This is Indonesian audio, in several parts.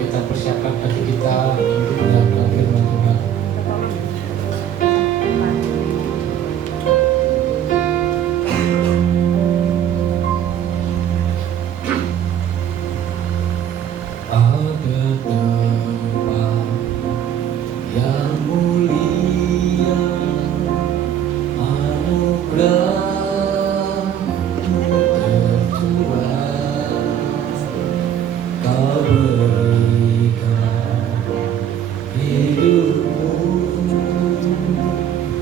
Kita persiapkan hati kita untuk mendengarkan firman Tuhan. Ada tempat yang mulia, anugerah-Mu tercurah, Kau berikan hidupmu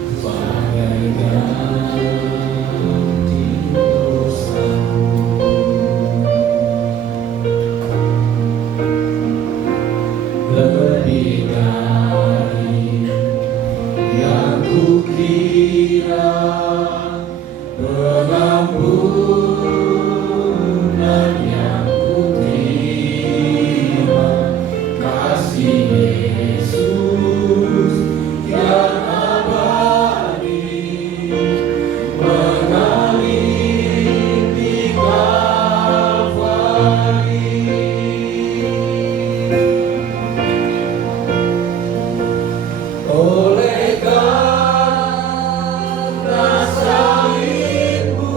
sebagai ganti dosamu. Lebih dari yang kukira, pengampunan yang kuterima, kasih Yesus yang abadi mengalir di Kalvari. Oleh karena salibmu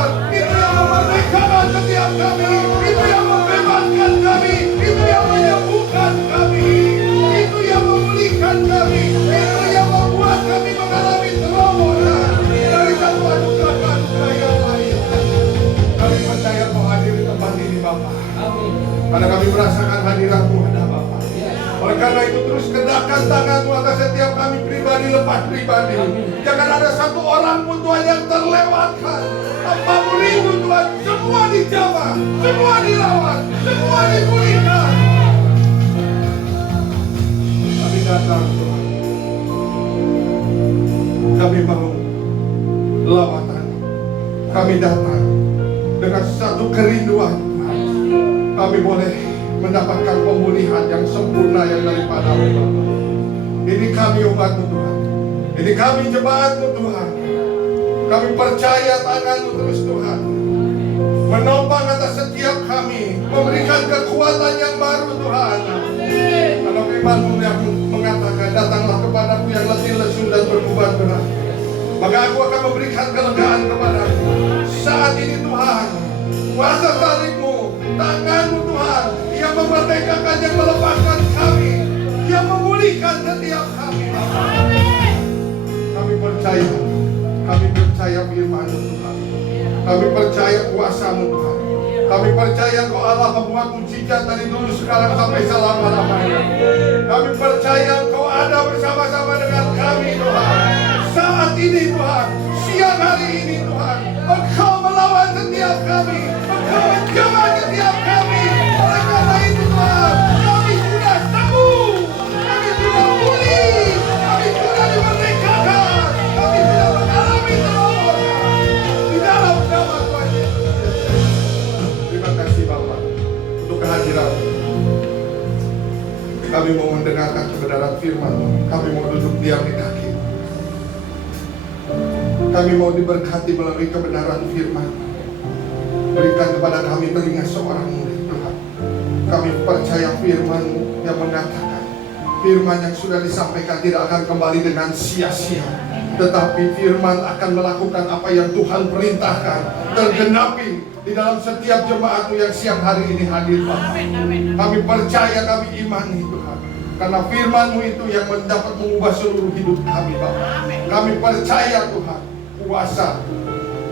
Tuhan. Itu yang memerdekakan setiap kami. Itu yang membebaskan kami. Itu yang menyembuhkan kami. Itu yang memulihkan kami. Itu yang membuat kami mengalami terobosan dari satu anugerah yang lain. Kami percaya kau hadir di tempat ini Bapa. Karena kami merasakan hadirat-Mu ada Bapa. Oleh karena itu terus kendahkan tangan-Mu atas setiap kami pribadi lepas pribadi. Jangan ada satu orang pun Tuhan yang terlewatkan. Hamba-Mu rindu Tuhan, semua dijamah, semua dirawat, semua dipulihkan. Kami datang Tuhan. Kami mau lawatan. Kami datang dengan satu kerinduan Tuhan. Kami boleh mendapatkan pemulihan yang sempurna yang daripada-Mu Bapa. Ini kami umat-Mu Tuhan. Ini kami jemaat-Mu Tuhan. Kami percaya tangan-Mu terus Tuhan menopang atas setiap kami, memberikan kekuatan yang baru Tuhan. Karena firman-Mu yang mengatakan, datanglah kepadaku yang letih lesu dan berbeban berat, maka aku akan memberikan kelegaan kepadamu. Saat ini Tuhan, kuasa salib-Mu, tangan-Mu Tuhan, yang memerdekakan, yang melepaskan kami, yang memulihkan setiap kami. Kami percaya firman-Mu Tuhan. Kami percaya kuasa-Mu Tuhan. Kami percaya Kau Allah membuat mujizat dari dulu sekarang sampai selama-lamanya. Kami percaya Kau ada bersama-sama dengan kami Tuhan. Saat ini Tuhan, siang hari ini Tuhan, Engkau melawan setiap kami, Engkau menjamah setiap kami. Oleh karena itu Tuhan, kami sudah sembuh, kami sudah pulih, kami sudah dimerdekakan, kami sudah mengalami terobosan di dalam nama Tuhan Yesus. Terima kasih Bapa untuk kehadiran-Mu. Kami mau mendengarkan kebenaran firman-Mu. Kami mau duduk diam di kaki. Kami mau diberkati melalui kebenaran firman. Berikan kepada kami telinga seorang murid Tuhan. Kami percaya firman-Mu yang mengatakan, firman yang sudah disampaikan tidak akan kembali dengan sia-sia, tetapi firman akan melakukan apa yang Tuhan perintahkan, tergenapi di dalam setiap jemaat-Mu yang siang hari ini hadir Bapa. Kami percaya, kami imani Tuhan, karena firman-Mu itu yang dapat mengubah seluruh hidup kami Bapa. Kami percaya Tuhan, kuasa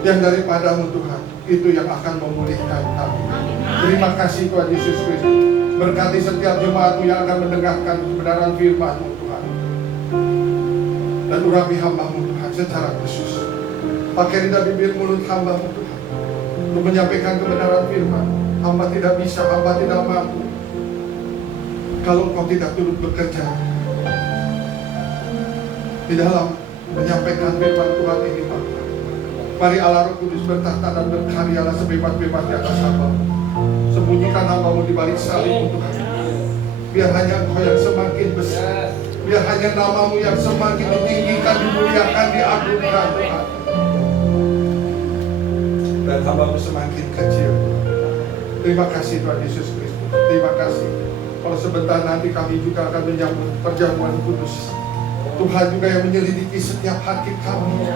yang daripada-Mu Tuhan, itu yang akan memulihkan kami. Terima kasih Tuhan Yesus Kristus. Berkati setiap jemaat-Mu yang akan mendengarkan kebenaran firman-Mu Tuhan. Dan urapi hamba-Mu Tuhan secara khusus. Pakai lidah bibir mulut hamba-Mu Tuhan untuk menyampaikan kebenaran firman. Hamba tidak bisa, hamba tidak mampu kalau Engkau tidak turut bekerja di dalam menyampaikan firman Tuhan ini Bapa. Mari Allah Roh Kudus bertahta dan berkaryalah sebebas-bebas di atas hamba-Mu. Sembunyikan hamba-Mu di balik salib Tuhan. Biar hanya Engkau yang semakin besar, biar hanya nama-Mu yang semakin ditinggikan, dimuliakan, diagungkan Tuhan. Dan hamba-Mu semakin kecil. Terima kasih Tuhan Yesus Kristus. Terima kasih. Kalau sebentar nanti kami juga akan menyambut perjamuan kudus. Tuhan juga yang menyelidiki setiap hati kami.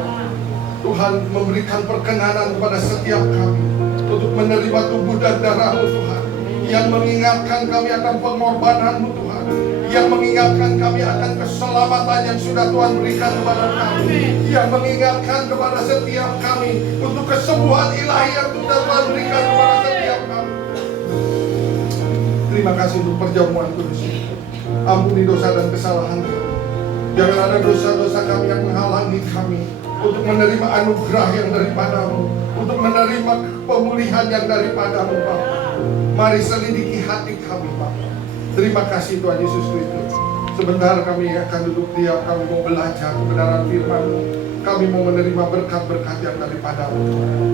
Tuhan memberikan perkenanan kepada setiap kami untuk menerima tubuh dan darah-Mu Tuhan, yang mengingatkan kami akan pengorbanan-Mu Tuhan, yang mengingatkan kami akan keselamatan yang sudah Tuhan berikan kepada kami, yang mengingatkan kepada setiap kami untuk kesembuhan ilahi yang sudah Tuhan berikan kepada setiap kami. Terima kasih untuk perjamuan kudus ini. Ampuni dosa dan kesalahan kami. Jangan ada dosa-dosa kami yang menghalangi kami untuk menerima anugerah yang daripada-Mu, untuk menerima pemulihan yang daripada-Mu Bapa. Mari selidiki hati kami Bapa. Terima kasih Tuhan Yesus Kristus. Sebentar kami akan duduk diam, kami mau belajar kebenaran firman-Mu. Kami mau menerima berkat-berkat yang daripada-Mu.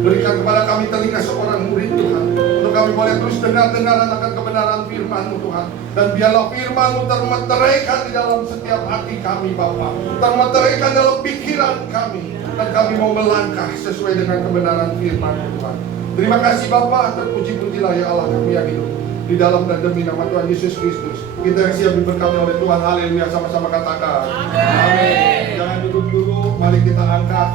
Berikan kepada kami telinga seorang murid Tuhan, untuk kami boleh terus dengar-dengaran akan kebenaran firman-Mu Tuhan. Dan biarlah firman-Mu termeteraikan di dalam setiap hati kami Bapa, termeteraikan dalam pikiran kami, dan kami mau melangkah sesuai dengan kebenaran firman-Mu Tuhan. Terima kasih Bapa, terpuji-pujilah ya Allah kami yang hidup di dalam dan demi nama Tuhan Yesus Kristus. Kita yang siap diberkati oleh Tuhan. Haleluya, sama-sama katakan amin. Jangan duduk dulu, mari kita angkat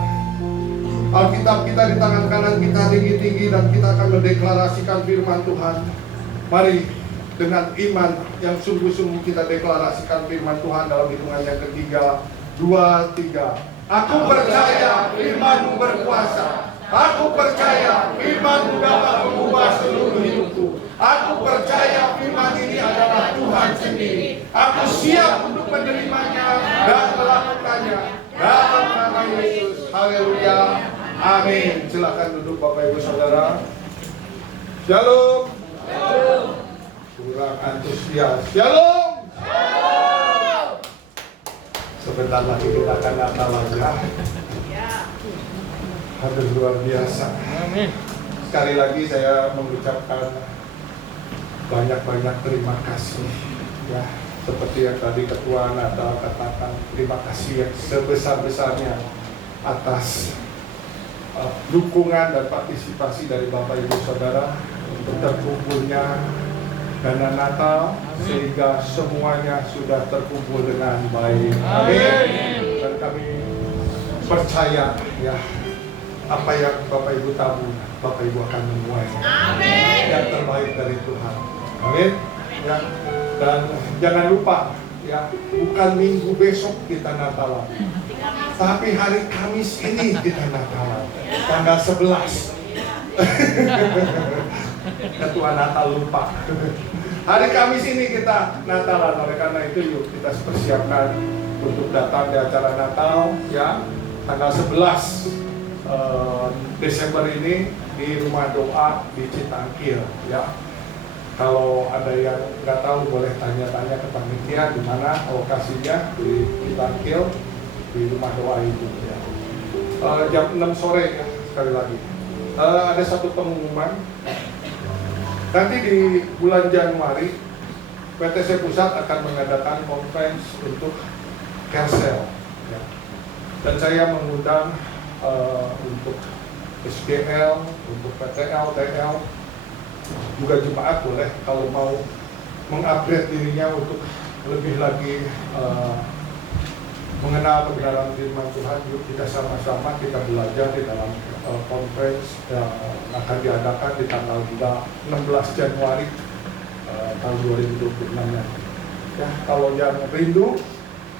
Alkitab kita di tangan kanan kita tinggi-tinggi dan kita akan mendeklarasikan firman Tuhan. Mari dengan iman yang sungguh-sungguh kita deklarasikan firman Tuhan dalam hitungan yang ketiga, 2, 3. Aku percaya firman-Mu berkuasa. Aku percaya firman-Mu dapat mengubah seluruh hidupku. Aku percaya firman ini adalah Tuhan sendiri. Aku siap untuk menerimanya dan melakukannya dalam nama Yesus. Haleluya. Amin. Silakan duduk Bapak Ibu Saudara. Shalom. Kurang antusias. Shalom. Sebentar lagi kita akan Natal aja. Aduh, luar biasa. Amin. Sekali lagi saya mengucapkan banyak-banyak terima kasih. Ya, seperti yang tadi Ketua Natal katakan, terima kasih yang sebesar-besarnya atas dukungan dan partisipasi dari Bapak Ibu Saudara untuk terkumpulnya dana Natal, sehingga semuanya sudah terkumpul dengan baik. Amin. Dan kami percaya ya, apa yang Bapak Ibu tabur, Bapak Ibu akan menuainya. Amin. Yang terbaik dari Tuhan. Amin. Ya. Dan jangan lupa ya, bukan minggu besok kita Natalan, tapi hari Kamis ini kita Natalan, tanggal 11. Ketua Natal lupa. Hari Kamis ini kita Natalan, oleh karena itu yuk kita persiapkan untuk datang di acara Natal ya, tanggal 11 Desember ini di rumah doa di Citangkil ya. Kalau ada yang nggak tahu boleh tanya-tanya ke panitia di mana lokasinya, di Citangkil di rumah doa itu ya. Jam 6 sore ya, sekali lagi. Ada satu pengumuman. Nanti di bulan Januari PTC Pusat akan mengadakan conference untuk Kersel ya. Dan saya mengundang untuk SGL, untuk PTL, TL, juga jemaat boleh kalau mau mengupgrade dirinya untuk lebih lagi mengenal kebenaran firman Tuhan. Yuk kita sama-sama kita belajar di dalam conference yang akan diadakan di tanggal 16 Januari tahun 2026 ya. Kalau yang rindu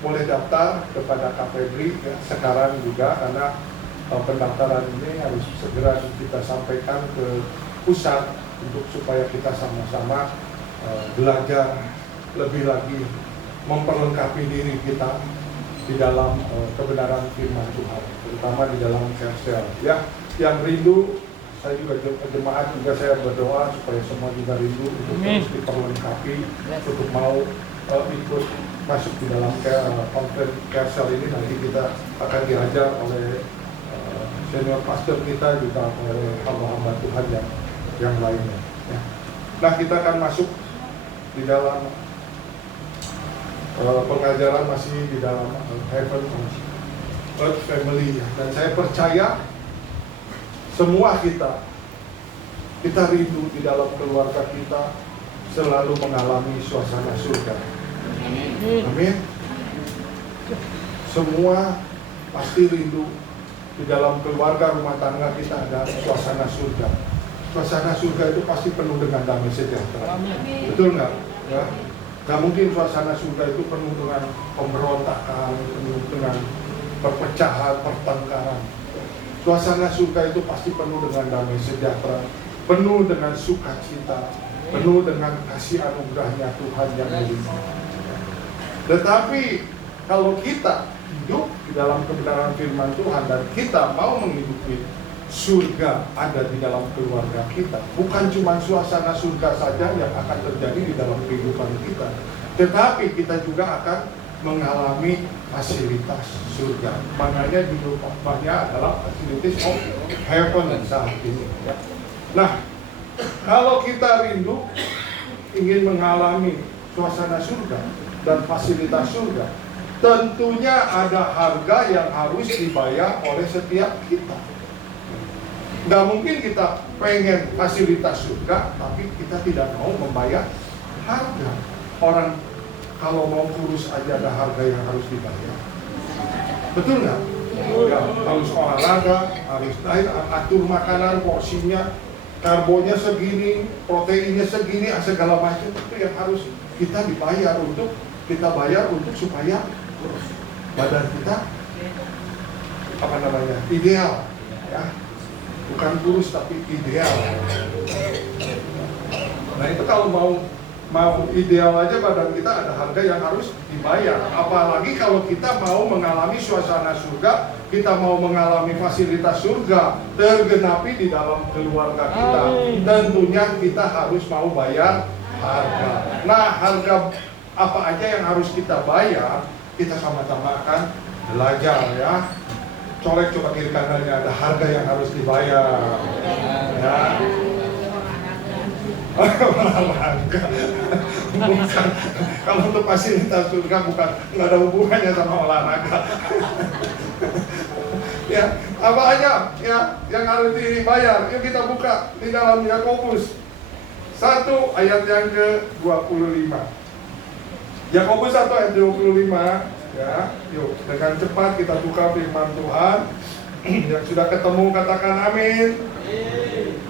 boleh daftar kepada KPBRI ya, sekarang juga, karena pendaftaran ini harus segera kita sampaikan ke pusat untuk supaya kita sama-sama belajar lebih lagi memperlengkapi diri kita di dalam kebenaran firman Tuhan, terutama di dalam Kersel ya. Yang rindu, saya juga jemaat juga saya berdoa supaya semua juga rindu untuk terus diperlengkapi untuk mau ikut masuk di dalam konferensi Kersel ini. Nanti kita akan diajar oleh senior pastor kita, juga oleh hamba-hamba Tuhan yang lainnya ya. Nah, kita akan masuk di dalam pengajaran masih di dalam Heaven Earth Family ya. Dan saya percaya semua kita rindu di dalam keluarga kita selalu mengalami suasana surga. Amin. Semua pasti rindu di dalam keluarga rumah tangga kita ada suasana surga. Suasana surga itu pasti penuh dengan damai sejahtera. Betul nggak? Ya. Gak mungkin suasana surga itu penuh dengan pemberontakan, penuh dengan perpecahan, pertengkaran. Suasana surga itu pasti penuh dengan damai sejahtera, penuh dengan sukacita, penuh dengan kasih anugerahnya Tuhan yang mulia. Tetapi kalau kita hidup di dalam kebenaran firman Tuhan dan kita mau menghidupi surga ada di dalam keluarga kita, bukan cuma suasana surga saja yang akan terjadi di dalam kehidupan kita, tetapi kita juga akan mengalami fasilitas surga. Makanya judul khotbahnya adalah Facilities of Heaven saat ini ya. Nah, kalau kita rindu ingin mengalami suasana surga dan fasilitas surga, tentunya ada harga yang harus dibayar oleh setiap kita. Nggak mungkin kita pengen fasilitas surga, tapi kita tidak mau membayar harga. Orang kalau mau kurus aja ada harga yang harus dibayar. Betul nggak? Ya, harus olahraga, harus diet, atur makanan, porsinya, karbonya segini, proteinnya segini, segala macam. Itu yang harus kita dibayar untuk, kita bayar untuk supaya badan kita apa namanya, ideal, ya, bukan kurus tapi ideal. Nah itu kalau mau ideal aja badan kita ada harga yang harus dibayar. Apalagi kalau kita mau mengalami suasana surga, kita mau mengalami fasilitas surga tergenapi di dalam keluarga kita. Tentunya kita harus mau bayar harga. Nah harga apa aja yang harus kita bayar, kita sama-sama akan belajar ya. Colek coba kiri kanannya, ada harga yang harus dibayar ya. Olahraga bukan, kalau untuk fasilitas surga bukan, nggak ada hubungannya sama olahraga. Ya, apa aja ya yang harus dibayar? Yuk kita buka di dalam Yakobus 1 ayat yang ke-25. Yakobus 1 ayat 25 ya. Yuk dengan cepat kita buka firman Tuhan. Yang sudah ketemu katakan amin.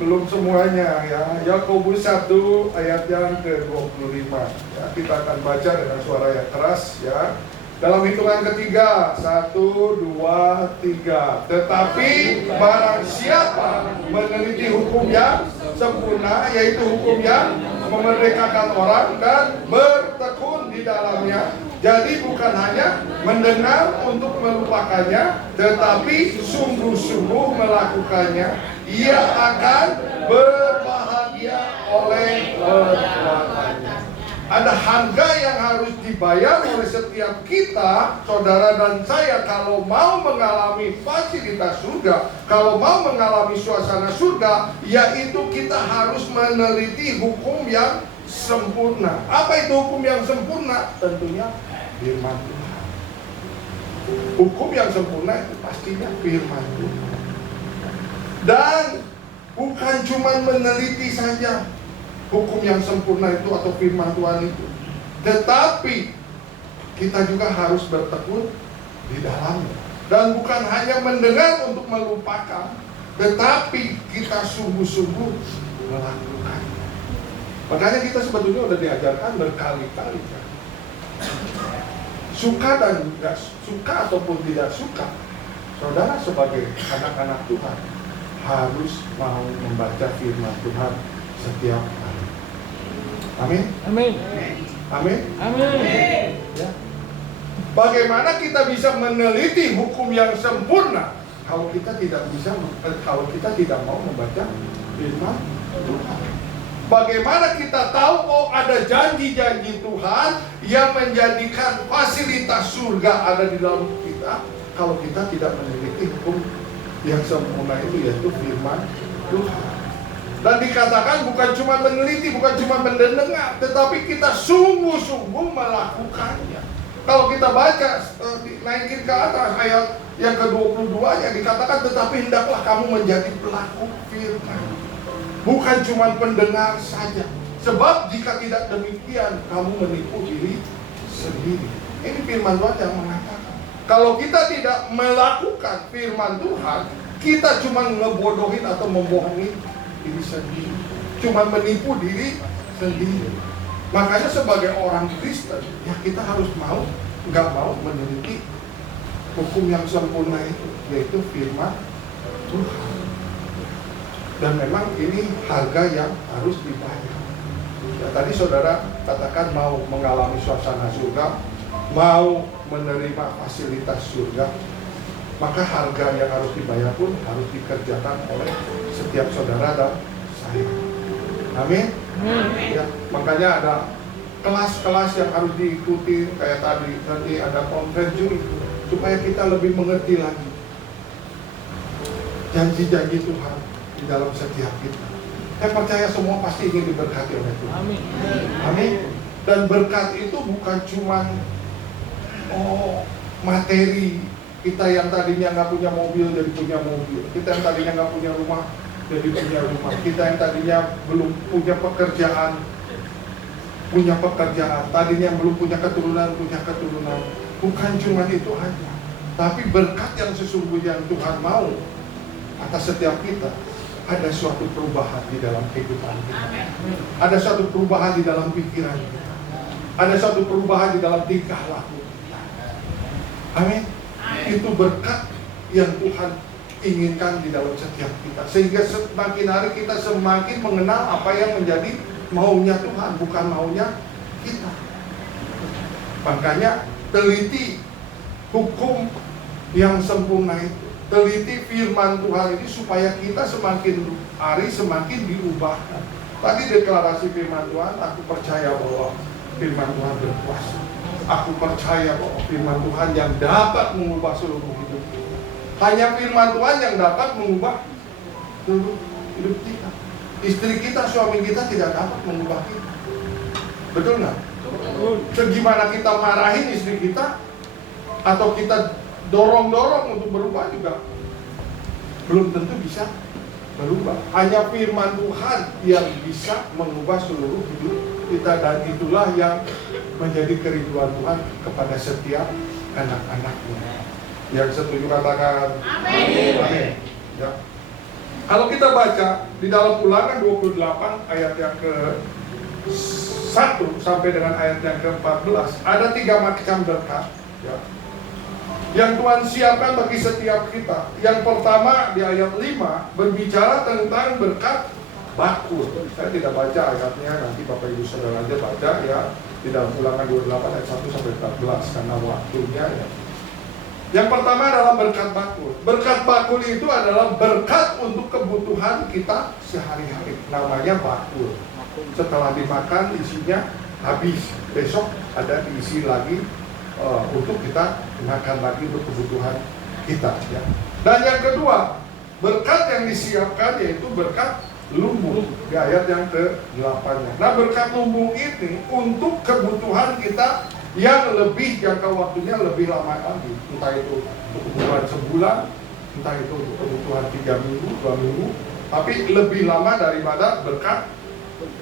Belum semuanya ya. Yakobus 1 ayat yang ke-25 ya, kita akan baca dengan suara yang keras ya. Dalam hitungan ketiga 1, 2, 3. Tetapi barang siapa meneliti hukum yang sempurna, yaitu hukum yang memerdekakan orang dan bertekun di dalamnya. Jadi bukan hanya mendengar untuk melupakannya, tetapi sungguh-sungguh melakukannya. Ia akan berbahagia oleh perbuatannya. Ada harga yang harus dibayar oleh setiap kita, saudara dan saya, kalau mau mengalami fasilitas surga, kalau mau mengalami suasana surga, yaitu kita harus meneliti hukum yang sempurna. Apa itu hukum yang sempurna? Tentunya firman Tuhan. Hukum yang sempurna itu pastinya firman Tuhan. Dan bukan cuma meneliti saja hukum yang sempurna itu atau firman Tuhan itu, tetapi kita juga harus bertekun di dalamnya. Dan bukan hanya mendengar untuk melupakan, tetapi kita sungguh-sungguh melakukannya. Makanya kita sebetulnya sudah diajarkan berkali-kali kan? Suka dan tidak suka ataupun tidak suka, saudara sebagai anak-anak Tuhan harus mau membaca firman Tuhan setiap hari. Amin. Amin. Amin. Amin. Ya. Bagaimana kita bisa meneliti hukum yang sempurna kalau kita tidak mau membaca firman Tuhan? Bagaimana kita tahu ada janji-janji Tuhan yang menjadikan fasilitas surga ada di dalam kita kalau kita tidak meneliti hukum yang sempurna itu, yaitu firman Tuhan. Dan dikatakan bukan cuma meneliti, bukan cuma mendengar, tetapi kita sungguh-sungguh melakukannya. Kalau kita baca, naikin ke atas ayat yang ke-22 yang dikatakan, tetapi hendaklah kamu menjadi pelaku firman, bukan cuma pendengar saja. Sebab jika tidak demikian, kamu menipu diri sendiri. Ini firman Tuhan yang mengatakan, kalau kita tidak melakukan firman Tuhan, kita cuma ngebodohin atau membohongi diri sendiri, cuma menipu diri sendiri. Makanya sebagai orang Kristen, ya kita harus nggak mau meneliti hukum yang sempurna itu, yaitu firman Tuhan. Dan memang ini harga yang harus dibayar. Ya, tadi saudara katakan mau mengalami suasana surga, mau menerima fasilitas surga, maka harga yang harus dibayar pun harus dikerjakan oleh setiap saudara dan saya. Amin. Ya, makanya ada kelas-kelas yang harus diikuti kayak tadi, nanti ada konferensi supaya kita lebih mengerti lagi janji-janji Tuhan di dalam setiap kita. Saya percaya semua pasti ingin diberkati oleh Tuhan. Amin. Amin. Dan berkat itu bukan cuma materi. Kita yang tadinya nggak punya mobil jadi punya mobil. Kita yang tadinya nggak punya rumah jadi punya rumah. Kita yang tadinya belum punya pekerjaan punya pekerjaan. Tadinya belum punya keturunan punya keturunan. Bukan cuma itu aja. Tapi berkat yang sesungguhnya yang Tuhan mau atas setiap kita, ada suatu perubahan di dalam kehidupan kita. Ada suatu perubahan di dalam pikiran kita. Ada suatu perubahan di dalam tingkah laku kita. Amin. Itu berkat yang Tuhan inginkan di dalam setiap kita. Sehingga semakin hari kita semakin mengenal apa yang menjadi maunya Tuhan, bukan maunya kita. Makanya teliti hukum yang sempurna itu, teliti firman Tuhan ini supaya kita semakin hari semakin diubahkan. Tadi deklarasi firman Tuhan, aku percaya bahwa firman Tuhan berkuasa. Aku percaya bahwa firman Tuhan yang dapat mengubah seluruh hidup kita. Hanya firman Tuhan yang dapat mengubah seluruh hidup kita. Istri kita, suami kita tidak dapat mengubah kita. Betul nggak? Segimana kita marahin istri kita atau kita dorong-dorong untuk berubah juga belum tentu bisa berubah. Hanya firman Tuhan yang bisa mengubah seluruh hidup kita, dan itulah yang menjadi kerinduan Tuhan kepada setiap anak-anaknya. Yang setuju katakan amin. Amin. Ya. Kalau kita baca di dalam Ulangan 28 ayat yang ke-1 sampai dengan ayat yang ke-14, ada 3 macam berkat ya, yang Tuhan siapkan bagi setiap kita. Yang pertama di ayat 5 berbicara tentang berkat bakul. Saya tidak baca ayatnya, nanti Bapak Ibu Saudara aja baca ya, di dalam Ulangan 28 ayat 1 sampai 14 karena waktunya ya. Yang pertama adalah berkat bakul. Berkat bakul itu adalah berkat untuk kebutuhan kita sehari-hari. Namanya bakul. Setelah dimakan isinya habis. Besok ada diisi lagi untuk kita makan lagi untuk kebutuhan kita ya. Dan yang kedua, berkat yang disiapkan yaitu berkat lumbung di ayat yang ke-8-nya. Nah, berkat lumbung ini untuk kebutuhan kita yang lebih jangka waktunya lebih lama lagi. Entah itu untuk kebutuhan sebulan, entah itu untuk kebutuhan 3 minggu, 2 minggu, tapi lebih lama daripada berkat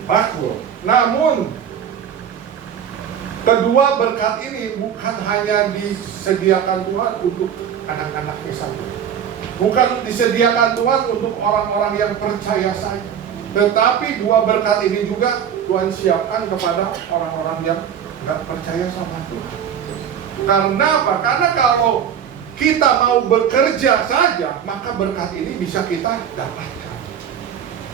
bakul. Namun kedua berkat ini bukan hanya disediakan Tuhan untuk anak-anaknya saja. Bukan disediakan Tuhan untuk orang-orang yang percaya saja. Tetapi dua berkat ini juga Tuhan siapkan kepada orang-orang yang nggak percaya sama Tuhan. Karena apa? Karena kalau kita mau bekerja saja, maka berkat ini bisa kita dapatkan.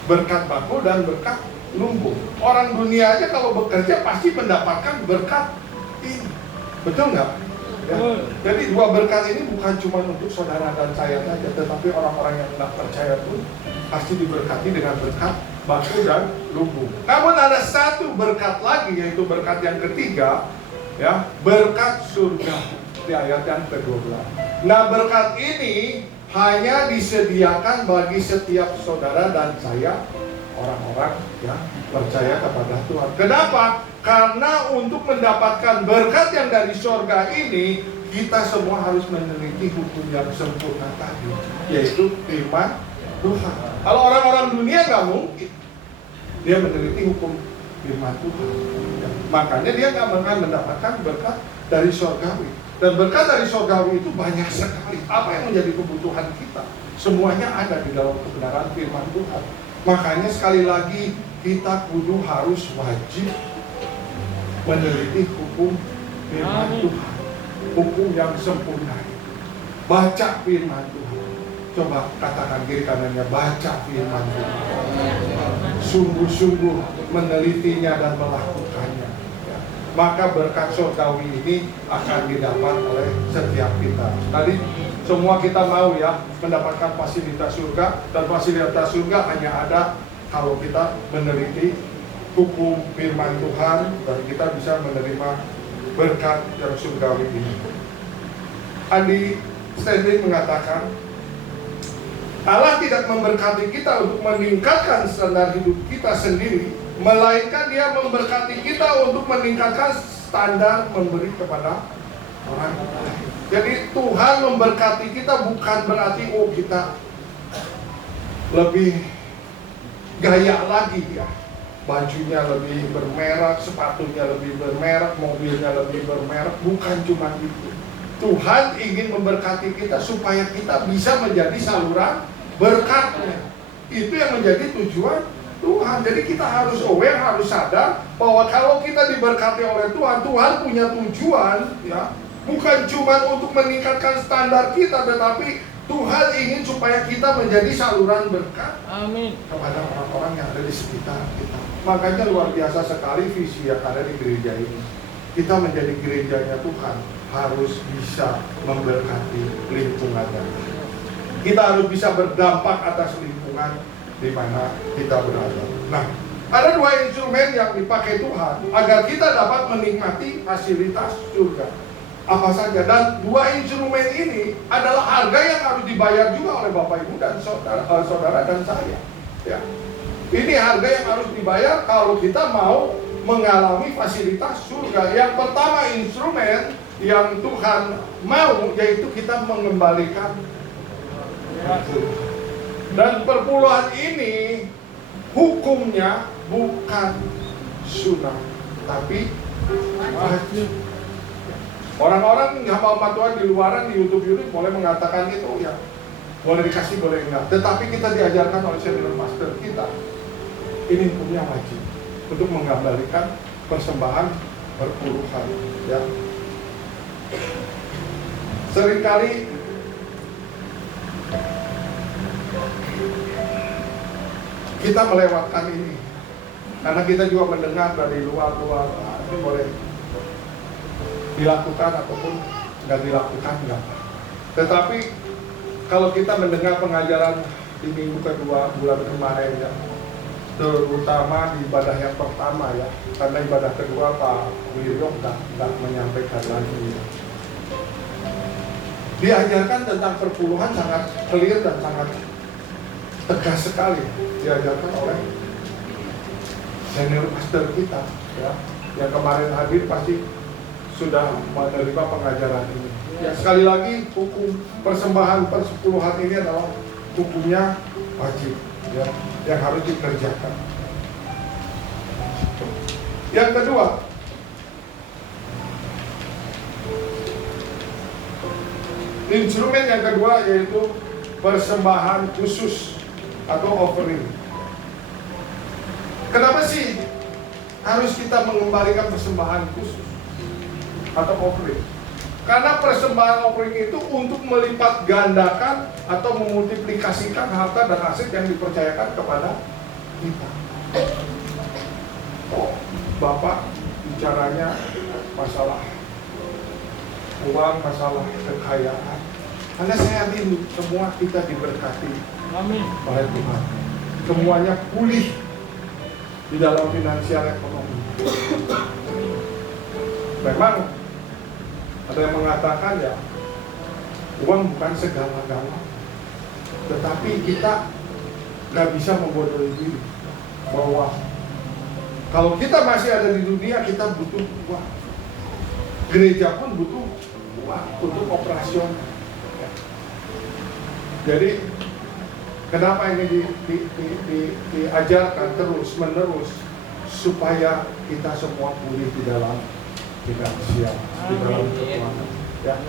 Berkat bakul dan berkat lumbung. Orang dunia aja kalau bekerja pasti mendapatkan berkat ini. Betul nggak? Ya. Jadi dua berkat ini bukan cuma untuk saudara dan saya saja, tetapi orang-orang yang tidak percaya pun pasti diberkati dengan berkat bakul dan lumbung. Namun ada satu berkat lagi, yaitu berkat yang ketiga, ya, berkat surga di ayat yang ke-12. Nah, berkat ini hanya disediakan bagi setiap saudara dan saya, orang-orang yang percaya kepada Tuhan. Kenapa? Karena untuk mendapatkan berkat yang dari surga ini, kita semua harus meneliti hukum yang sempurna tadi, yaitu firman Tuhan. Kalau orang-orang dunia nggak mungkin dia meneliti hukum firman Tuhan. Makanya dia nggak akan mendapatkan berkat dari surgawi. Dan berkat dari surgawi itu banyak sekali. Apa yang menjadi kebutuhan kita? Semuanya ada di dalam kebenaran firman Tuhan. Makanya sekali lagi kita kudu harus wajib meneliti hukum firman Tuhan, hukum yang sempurna. Baca firman Tuhan. Coba katakan kiri kanannya, baca firman Tuhan. Sungguh-sungguh menelitinya dan melakukannya. Ya. Maka berkat surgawi ini akan didapat oleh setiap kita. Tadi semua kita mau ya mendapatkan fasilitas surga, dan fasilitas surga hanya ada kalau kita meneliti hukum firman Tuhan, dan kita bisa menerima berkat yang surgawi ini. Andy Stanley mengatakan, Allah tidak memberkati kita untuk meningkatkan standar hidup kita sendiri, melainkan Dia memberkati kita untuk meningkatkan standar memberi kepada orang lain. Jadi Tuhan memberkati kita bukan berarti kita lebih gaya lagi ya, bajunya lebih bermerek, sepatunya lebih bermerek, mobilnya lebih bermerek. Bukan cuma itu. Tuhan ingin memberkati kita supaya kita bisa menjadi saluran berkatnya. Itu yang menjadi tujuan Tuhan. Jadi kita harus aware, harus sadar bahwa kalau kita diberkati oleh Tuhan, Tuhan punya tujuan, ya, bukan cuma untuk meningkatkan standar kita, tetapi Tuhan ingin supaya kita menjadi saluran berkat. Amin. Kepada orang-orang yang ada di sekitar kita. Makanya luar biasa sekali visi yang ada di gereja ini. Kita menjadi gerejanya Tuhan harus bisa memberkati lingkungannya. Kita harus bisa berdampak atas lingkungan di mana kita berada. Nah, ada dua instrumen yang dipakai Tuhan agar kita dapat menikmati fasilitas surga. Apa saja? Dan dua instrumen ini adalah harga yang harus dibayar juga oleh Bapak Ibu dan saudara dan saya. Ya. Ini harga yang harus dibayar kalau kita mau mengalami fasilitas surga. Yang pertama instrumen yang Tuhan mau yaitu kita mengembalikan dan perpuluhan ini hukumnya bukan sunnah tapi wajib. Orang-orang hamba Tuhan di luaran di YouTube boleh mengatakan itu ya, boleh dikasih boleh enggak. Tetapi kita diajarkan oleh senior master kita, ini hukumnya wajib untuk mengembalikan persembahan perpuluhan. Ya. Seringkali kita melewatkan ini karena kita juga mendengar dari luar ini boleh dilakukan ataupun nggak dilakukan nggak. Tetapi kalau kita mendengar pengajaran di minggu kedua bulan kemarin ya, terutama di ibadah yang pertama ya, karena ibadah kedua Pak Wiryo nggak menyampaikan lagi ya. Diajarkan tentang perpuluhan sangat clear dan sangat tegas sekali diajarkan oleh senior pastor kita ya, yang kemarin hadir pasti sudah menerima pengajaran ini. Ya, sekali lagi hukum persembahan persepuluhan ini adalah hukumnya wajib ya, yang harus dikerjakan. Yang kedua, instrumen yang kedua yaitu persembahan khusus atau offering. Kenapa sih harus kita mengembalikan persembahan khusus atau offering? Karena persembahan offering itu untuk melipat gandakan atau memultiplikasikan harta dan aset yang dipercayakan kepada kita. Oh, Bapak bicaranya masalah uang, masalah kekayaan. Karena saya rindu semua kita diberkati. Amin. Oleh Tuhan. Semuanya pulih di dalam finansial ekonomi. Memang ada yang mengatakan ya, uang bukan segala-galanya. Tetapi kita nggak bisa membodohi diri bahwa kalau kita masih ada di dunia, kita butuh uang. Gereja pun butuh uang untuk operasional. Jadi kenapa ini diajarkan terus-menerus supaya kita semua pulih di dalam finansial, di dalam keuangan. Ya.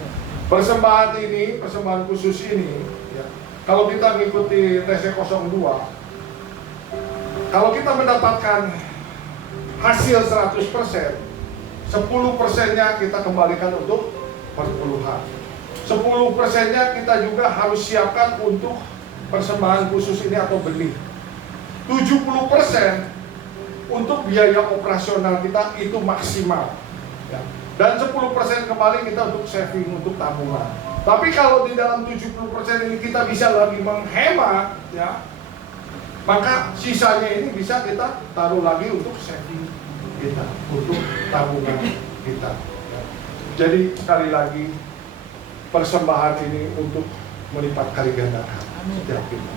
Persembahan ini, persembahan khusus ini, ya, kalau kita mengikuti TC 02, kalau kita mendapatkan hasil 100%, 10%-nya kita kembalikan untuk perpuluhan. 10%-nya kita juga harus siapkan untuk persembahan khusus ini atau benih. 70% untuk biaya operasional kita itu maksimal. Ya. Dan 10% kembali kita untuk saving, untuk tabungan. Tapi kalau di dalam 70% ini kita bisa lagi menghemat, ya, maka sisanya ini bisa kita taruh lagi untuk saving kita, untuk tabungan kita. Ya. Jadi sekali lagi persembahan ini untuk melipat kali gandakan setiap kita.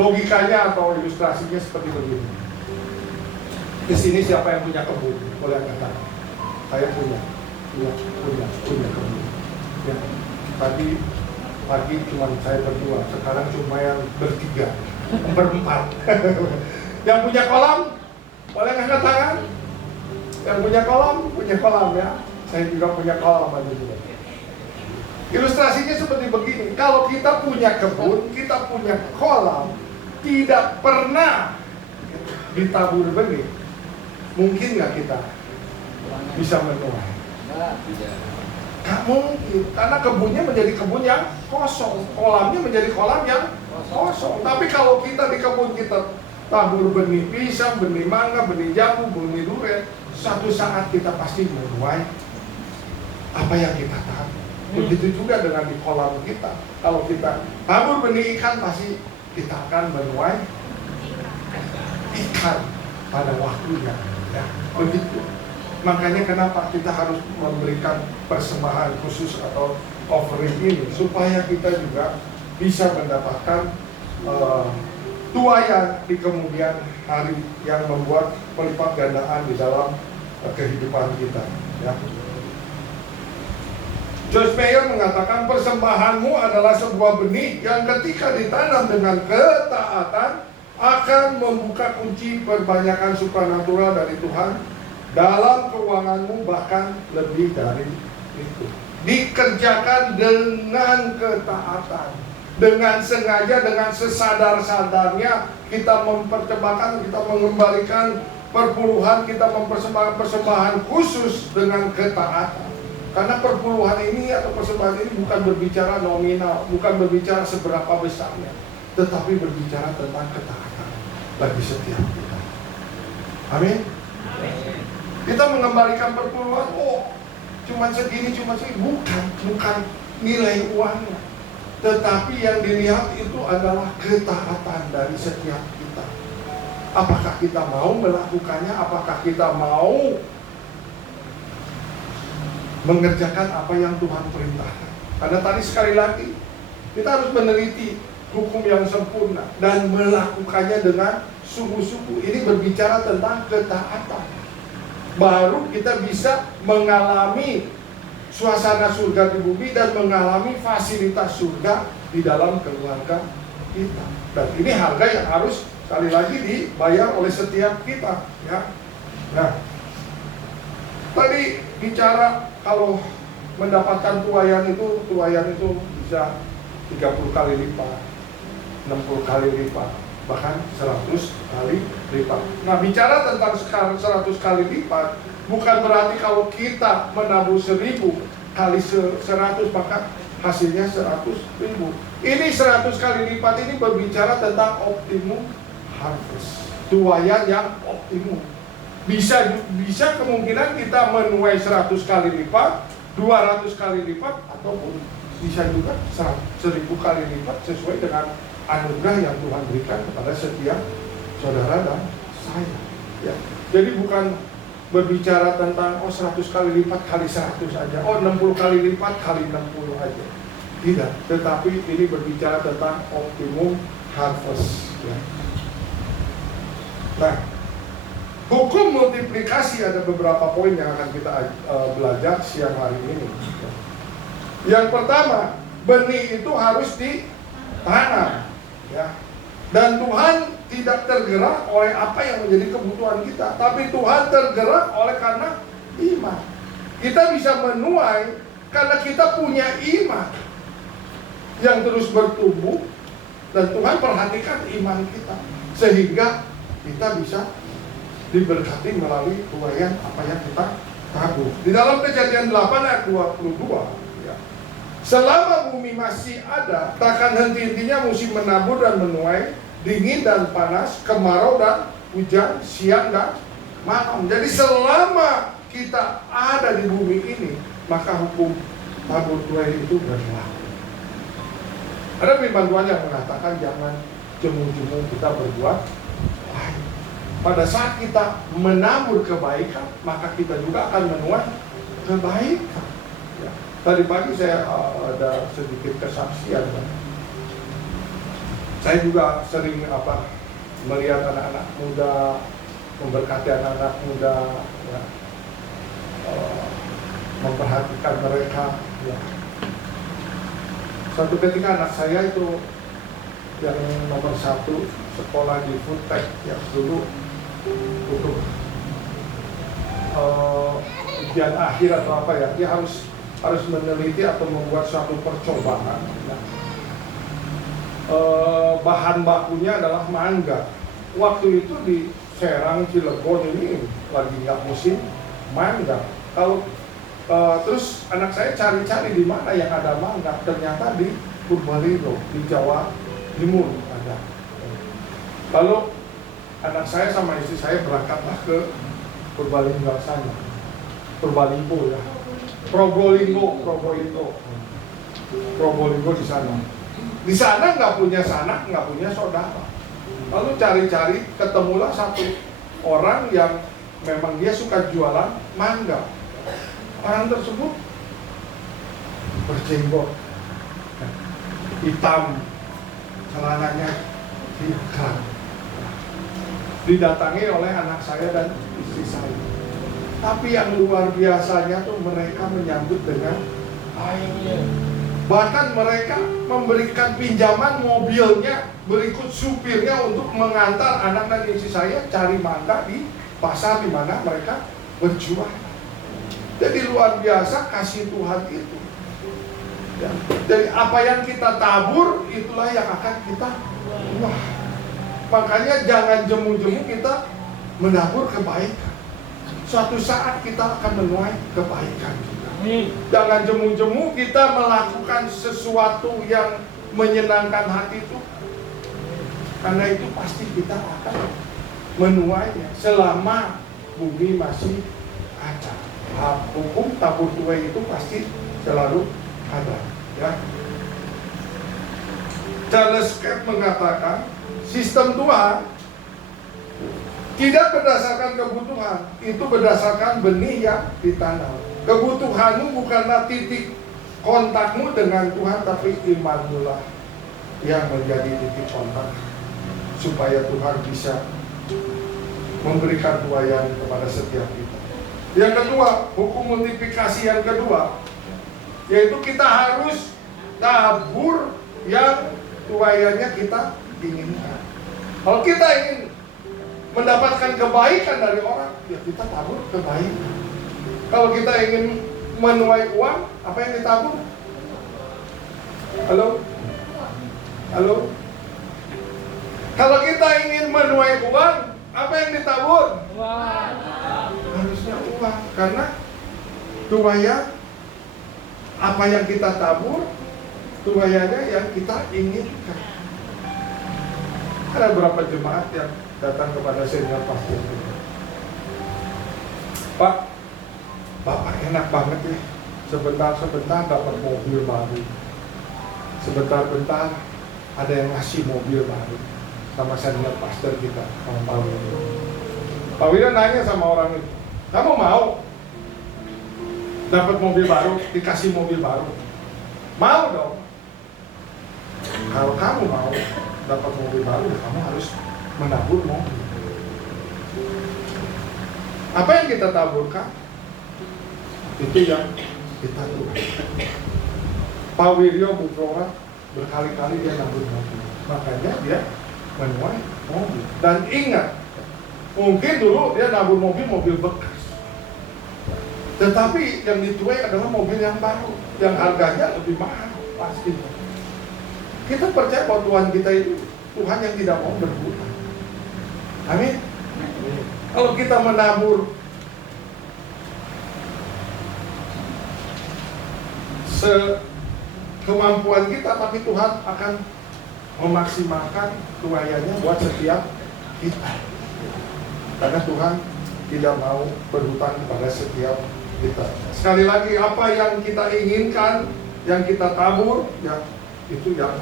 Logikanya atau ilustrasinya seperti begini. Di sini siapa yang punya kebun? Boleh katakan. Saya punya kebun. Ya. Tadi pagi cuma saya berdua, sekarang cuma yang bertiga, berempat. Yang punya kolam, boleh angkat tangan? Yang punya kolam ya. Saya juga punya kolam aja juga. Ilustrasinya seperti begini. Kalau kita punya kebun, kita punya kolam, tidak pernah ditabur benih, mungkin nggak kita bisa menuai? Nggak mungkin, karena kebunnya menjadi kebun yang kosong, kolamnya menjadi kolam yang kosong. Tapi kalau kita di kebun kita tabur benih pisang, benih mangga, benih jambu, benih durian, suatu saat kita pasti menuai apa yang kita tabur. Begitu juga dengan di kolam kita. Kalau kita tabur benih ikan, pasti kita akan menuai ikan pada waktunya. Ya, begitu. Makanya kenapa kita harus memberikan persembahan khusus atau offering ini, supaya kita juga bisa mendapatkan tuayan di kemudian hari yang membuat pelipat gandaan di dalam kehidupan kita. Ya. Joyce Meyer mengatakan persembahanmu adalah sebuah benih yang ketika ditanam dengan ketaatan akan membuka kunci perbanyakan supranatural dari Tuhan dalam keuanganmu, bahkan lebih dari itu. Dikerjakan dengan ketaatan, dengan sengaja, dengan sesadar-sadarnya kita mempersembahkan, kita mengembalikan perpuluhan, kita mempersembahkan persembahan khusus dengan ketaatan. Karena perpuluhan ini atau persembahan ini bukan berbicara nominal, bukan berbicara seberapa besarnya, tetapi berbicara tentang ketaatan bagi setiap kita. Amin. Kita mengembalikan perpuluhan, cuma segini, bukan nilai uangnya, tetapi yang dilihat itu adalah ketaatan dari setiap kita. Apakah kita mau melakukannya? Apakah kita mau mengerjakan apa yang Tuhan perintahkan? Karena tadi sekali lagi kita harus meneliti hukum yang sempurna dan melakukannya dengan sungguh-sungguh. Ini berbicara tentang ketaatan. Baru kita bisa mengalami suasana surga di bumi dan mengalami fasilitas surga di dalam keluarga kita. Dan ini harga yang harus sekali lagi dibayar oleh setiap kita, ya. Nah, tadi bicara kalau mendapatkan tuayan itu bisa 30 kali lipat, 60 kali lipat, bahkan 100 kali lipat. Nah, bicara tentang 100 kali lipat, bukan berarti kalau kita menabur 1000 kali 100 maka hasilnya 100.000. Ini 100 kali lipat ini berbicara tentang optimum harvest, tuayan yang optimum. Bisa kemungkinan kita menuai 100 kali lipat, 200 kali lipat, ataupun bisa juga 1000 kali lipat sesuai dengan anugerah yang Tuhan berikan kepada setiap saudara dan saya. Ya. Jadi bukan berbicara tentang 100 kali lipat kali 100 aja, 60 kali lipat kali 60 aja. Tidak, tetapi ini berbicara tentang optimum harvest. Ya. Nah, hukum multiplikasi ada beberapa poin yang akan kita belajar siang hari ini. Yang pertama, benih itu harus ditanam. Ya. Dan Tuhan tidak tergerak oleh apa yang menjadi kebutuhan kita, tapi Tuhan tergerak oleh karena iman. Kita bisa menuai karena kita punya iman yang terus bertumbuh, dan Tuhan perhatikan iman kita sehingga kita bisa diberkati melalui tuayan apa yang kita tabur. Di dalam Kejadian 8 ayat 22, selama bumi masih ada, takkan henti-hentinya musim menabur dan menuai, dingin dan panas, kemarau dan hujan, siang dan malam. Jadi selama kita ada di bumi ini, maka hukum tabur tuai itu berlaku. Ada firman Tuhan yang mengatakan jangan jemu-jemu kita berbuat baik. Pada saat kita menabur kebaikan, maka kita juga akan menuai kebaikan. Ya. Tadi pagi saya ada sedikit kesaksian. Saya juga sering melihat anak-anak muda, memberkati anak-anak muda, ya, memperhatikan mereka. Ya. Suatu ketika anak saya itu yang nomor 1 sekolah di Foodtech yang dulu untuk ujian akhir atau apa ya, dia harus meneliti atau membuat suatu percobaan. Nah, bahan bakunya adalah mangga. Waktu itu di Serang, Cilegon ini lagi nggak musim mangga. Kalau terus anak saya cari-cari di mana yang ada mangga, ternyata di Purbalingga, di Jawa Timur ada. Lalu anak saya sama istri saya berangkatlah ke Purbalingga sana, Purbalingga ya, Probolinggo di sana. Di sana nggak punya sanak, nggak punya saudara. Lalu cari-cari, ketemulah satu orang yang memang dia suka jualan mangga. Orang tersebut berjenggot, hitam, celananya hitam. Didatangi oleh anak saya dan istri saya. Tapi yang luar biasanya tuh mereka menyambut dengan baik. Bahkan mereka memberikan pinjaman mobilnya berikut supirnya untuk mengantar anak dan istri saya cari mangga di pasar di mana mereka berjual. Jadi luar biasa kasih Tuhan itu. Ya. Jadi apa yang kita tabur itulah yang akan kita tuai. Makanya jangan jemu-jemu kita menabur kebaikan. Suatu saat kita akan menuai kebaikan juga. Jangan jemu-jemu kita melakukan sesuatu yang menyenangkan hati itu. Karena itu pasti kita akan menuainya selama bumi masih ada. Hukum tabur tuai itu pasti selalu ada. Ya. Charles Kemp mengatakan sistem Tuhan tidak berdasarkan kebutuhan, itu berdasarkan benih yang ditanam. Kebutuhanmu bukanlah titik kontakmu dengan Tuhan, tapi imanmu lah yang menjadi titik kontak supaya Tuhan bisa memberikan tuaian kepada setiap kita. Yang kedua, hukum multiplikasi yang kedua, yaitu kita harus tabur yang tuaiannya kita inginkan. Kalau kita ingin mendapatkan kebaikan dari orang, ya kita tabur kebaikan. Kalau kita ingin menuai uang, apa yang ditabur? Halo? Halo? Kalau kita ingin menuai uang, apa yang ditabur? Uang. Harusnya uang, karena tuaian apa yang kita tabur, tuaiannya yang kita inginkan. Ada berapa jemaat yang datang kepada senior pastor kita? Pak, Bapak enak banget ya, sebentar-sebentar dapat mobil baru, sebentar-bentar ada yang ngasih mobil baru sama senior pastor kita, sama Pak Wira. Pak Wira nanya sama orang itu, kamu mau dapat mobil baru, dikasih mobil baru? Mau dong. Kalau kamu mau dapat mobil baru, ya kamu harus menabur mobil. Apa yang kita taburkan, itu yang kita tuai. Pak Wiryo Bukrora berkali-kali dia nabur mobil, makanya dia menuai mobil. Dan ingat, mungkin dulu dia nabur mobil bekas, tetapi yang dituai adalah mobil yang baru, yang harganya lebih mahal pasti. Kita percaya bahwa Tuhan kita itu Tuhan yang tidak mau berhutang. Amin. Kalau kita menabur sekemampuan kita, tapi Tuhan akan memaksimalkan tuaiannya buat setiap kita. Karena Tuhan tidak mau berhutang kepada setiap kita. Sekali lagi, apa yang kita inginkan, yang kita tabur, ya itu yang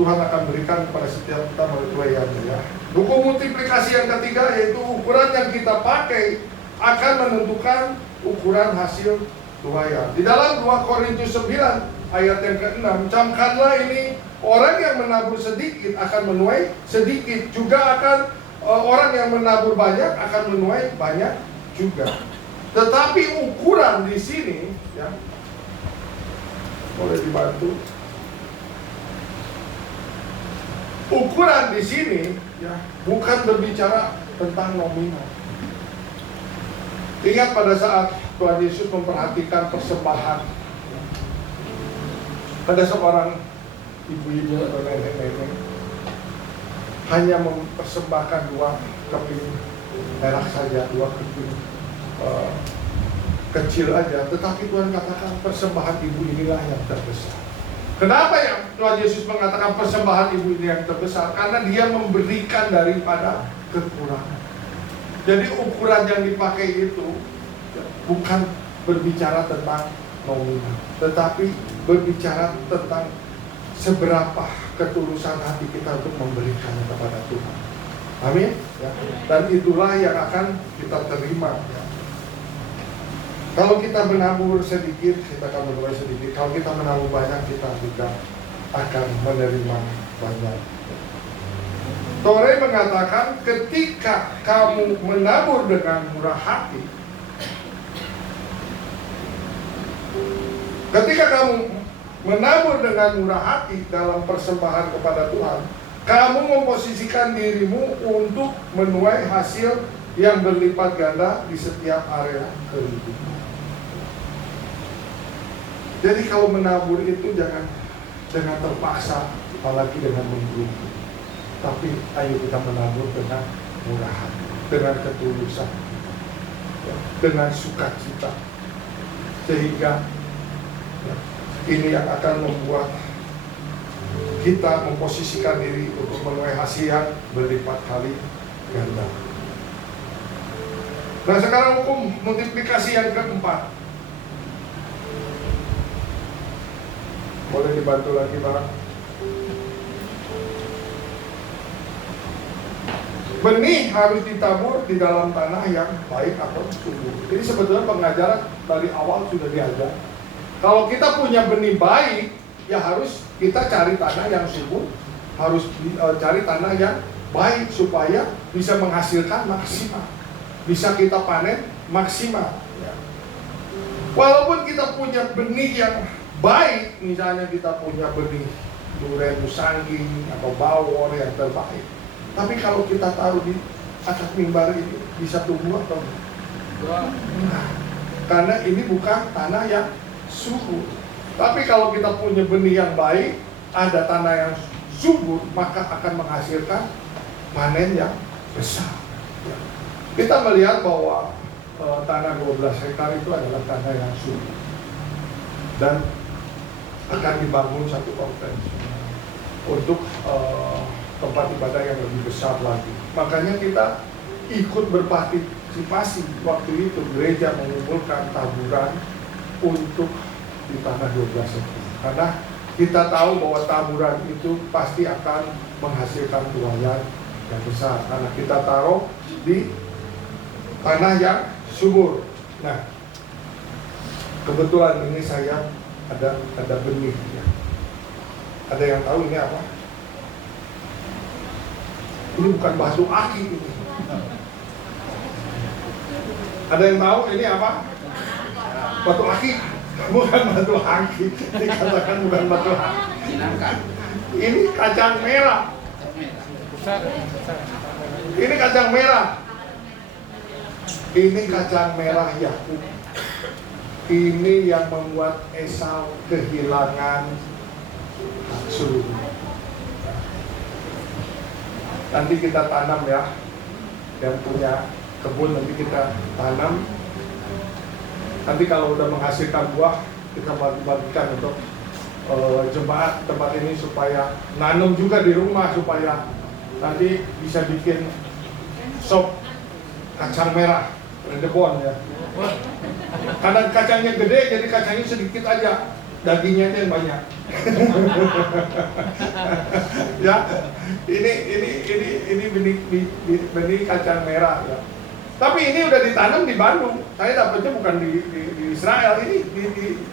Tuhan akan berikan kepada setiap kita melalui tuaiannya, ya. Hukum multiplikasi yang ketiga, yaitu ukuran yang kita pakai akan menentukan ukuran hasil tuaian. Di dalam 2 Korintus 9 ayat yang ke-6, camkanlah ini, orang yang menabur sedikit akan menuai sedikit, juga akan orang yang menabur banyak akan menuai banyak juga. Tetapi ukuran di sini, ya, boleh dibantu. Ukuran di sini, ya, bukan berbicara tentang nominal. Ingat pada saat Tuhan Yesus memperhatikan persembahan, ada seorang ibu-ibu atau nenek-nenek hanya mempersembahkan 2 keping perak saja, 2 keping kecil aja, tetapi Tuhan katakan persembahan ibu inilah yang terbesar. Kenapa ya Tuhan Yesus mengatakan persembahan ibu ini yang terbesar? Karena dia memberikan daripada kekurangan. Jadi ukuran yang dipakai itu bukan berbicara tentang nominal, tetapi berbicara tentang seberapa ketulusan hati kita untuk memberikan kepada Tuhan. Amin. Ya. Dan itulah yang akan kita terima. Ya. Kalau kita menabur sedikit, kita akan menuai sedikit. Kalau kita menabur banyak, kita juga akan menerima banyak. Tore mengatakan ketika kamu menabur dengan murah hati, ketika kamu menabur dengan murah hati dalam persembahan kepada Tuhan, kamu memposisikan dirimu untuk menuai hasil yang berlipat ganda di setiap area kehidupan. Jadi kalau menabur itu jangan terpaksa, apalagi dengan menggerutu. Tapi ayo kita menabur dengan murah hati, dengan ketulusan, ya, dengan sukacita, sehingga ya, ini yang akan membuat kita memposisikan diri untuk menuai hasil yang berlipat kali ganda. Nah sekarang hukum multiplikasi yang keempat. Boleh dibantu lagi Pak? Benih harus ditabur di dalam tanah yang baik atau subur. Jadi sebetulnya pengajaran dari awal sudah diajar. Kalau kita punya benih baik, ya harus kita cari tanah yang subur, harus cari tanah yang baik supaya bisa menghasilkan maksimal, bisa kita panen maksimal. Ya. Walaupun kita punya benih yang baik, misalnya kita punya benih duren nusangging atau bawor yang terbaik, tapi kalau kita taruh di atas mimbar ini bisa tumbuh atau enggak? Nah, karena ini bukan tanah yang subur. Tapi kalau kita punya benih yang baik, ada tanah yang subur, maka akan menghasilkan panen yang besar. Ya. Kita melihat bahwa tanah 12 hektar itu adalah tanah yang subur dan akan dibangun satu kompleks untuk tempat ibadah yang lebih besar lagi. Makanya kita ikut berpartisipasi waktu itu, gereja mengumpulkan taburan untuk di tanah 12 hektar. Karena kita tahu bahwa taburan itu pasti akan menghasilkan tuayan yang besar, karena kita taruh di tanah yang subur. Nah, kebetulan ini saya ada benih. Ya. Ada yang tahu ini apa? Ini bukan batu akik ini. Ada yang tahu ini apa? Batu akik. Bukan batu akik. Dikatakan bukan batu akik. Ini kacang merah. Ini kacang merah. Ini kacang merah Yakub. Ini yang membuat Esau kehilangan seluruhnya. Nanti kita tanam ya, yang punya kebun nanti kita tanam. Nanti kalau udah menghasilkan buah, kita bagi-bagikan untuk jemaat tempat ini supaya nanam juga di rumah, supaya nanti bisa bikin sop kacang merah rendebon ya. Karena kacangnya gede, jadi kacangnya sedikit aja, dagingnya yang banyak. Ya, ini benih kacang merah ya. Tapi ini udah ditanam di Bandung. Saya dapatnya bukan di Israel, ini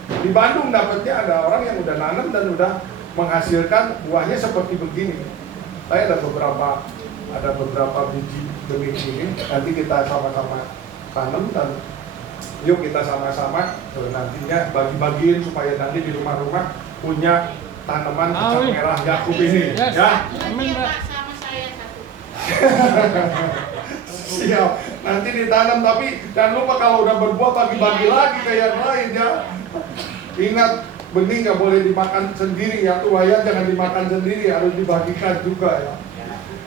di Bandung dapatnya. Ada orang yang udah nanam dan udah menghasilkan buahnya seperti begini. Saya ada beberapa biji benih ini. Nanti kita sama-sama tanam dan yuk kita sama-sama nantinya bagi-bagiin supaya nanti di rumah-rumah punya tanaman kacang merah Yakub ini. Yes. Ya. Amin, Mbak. Sama saya satu. Siap. Nanti ditanam, tapi jangan lupa kalau udah berbuah bagi-bagi lagi ke yang lain ya. Ingat, benih nggak boleh dimakan sendiri ya, tuayan jangan dimakan sendiri, harus dibagikan juga ya.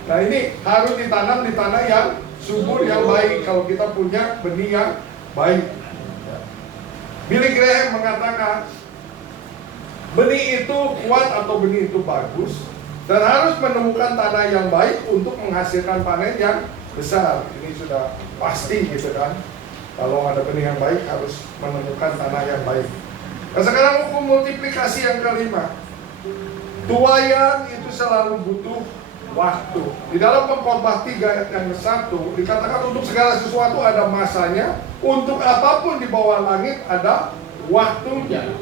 Nah ini harus ditanam di tanah yang subur, yang baik kalau kita punya benih yang baik. Billy Graham mengatakan benih itu kuat atau benih itu bagus, dan harus menemukan tanah yang baik untuk menghasilkan panen yang besar. Ini sudah pasti gitu kan. Kalau ada benih yang baik harus menemukan tanah yang baik. Nah sekarang hukum multiplikasi yang kelima. Tuayan itu selalu butuh waktu. Di dalam Pengkhotbah 3 ayat yang 1 dikatakan untuk segala sesuatu ada masanya, untuk apapun di bawah langit ada waktunya.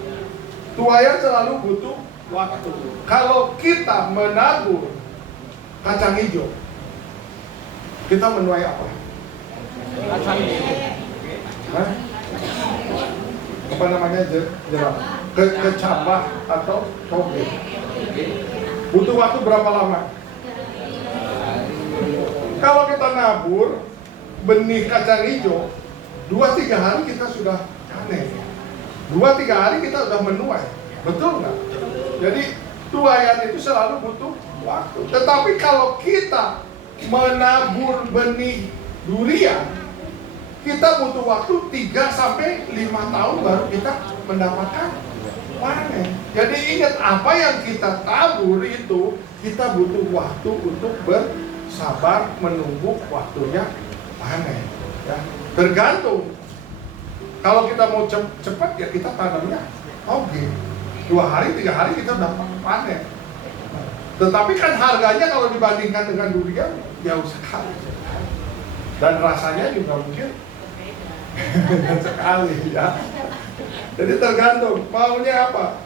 Tuayan selalu butuh waktu. Kalau kita menabur kacang hijau, kita menuai apa? Kacang hijau. Hah? Apa namanya jeram? Kecambah atau toge. Butuh waktu berapa lama? Kalau kita nabur benih kacang hijau, 2-3 hari kita sudah panen. 2-3 hari kita sudah menuai. Betul nggak? Jadi tuayan itu selalu butuh waktu. Tetapi kalau kita menabur benih durian, kita butuh waktu 3-5 tahun baru kita mendapatkan panen. Jadi ingat, apa yang kita tabur itu kita butuh waktu untuk bersabar menunggu waktunya panen. Ya, tergantung. Kalau kita mau cepat ya kita tanamnya oke. 2 hari, 3 hari kita dapat panen. Tetapi kan harganya kalau dibandingkan dengan durian jauh sekali. Dan rasanya juga mungkin sekali ya. Jadi tergantung maunya apa.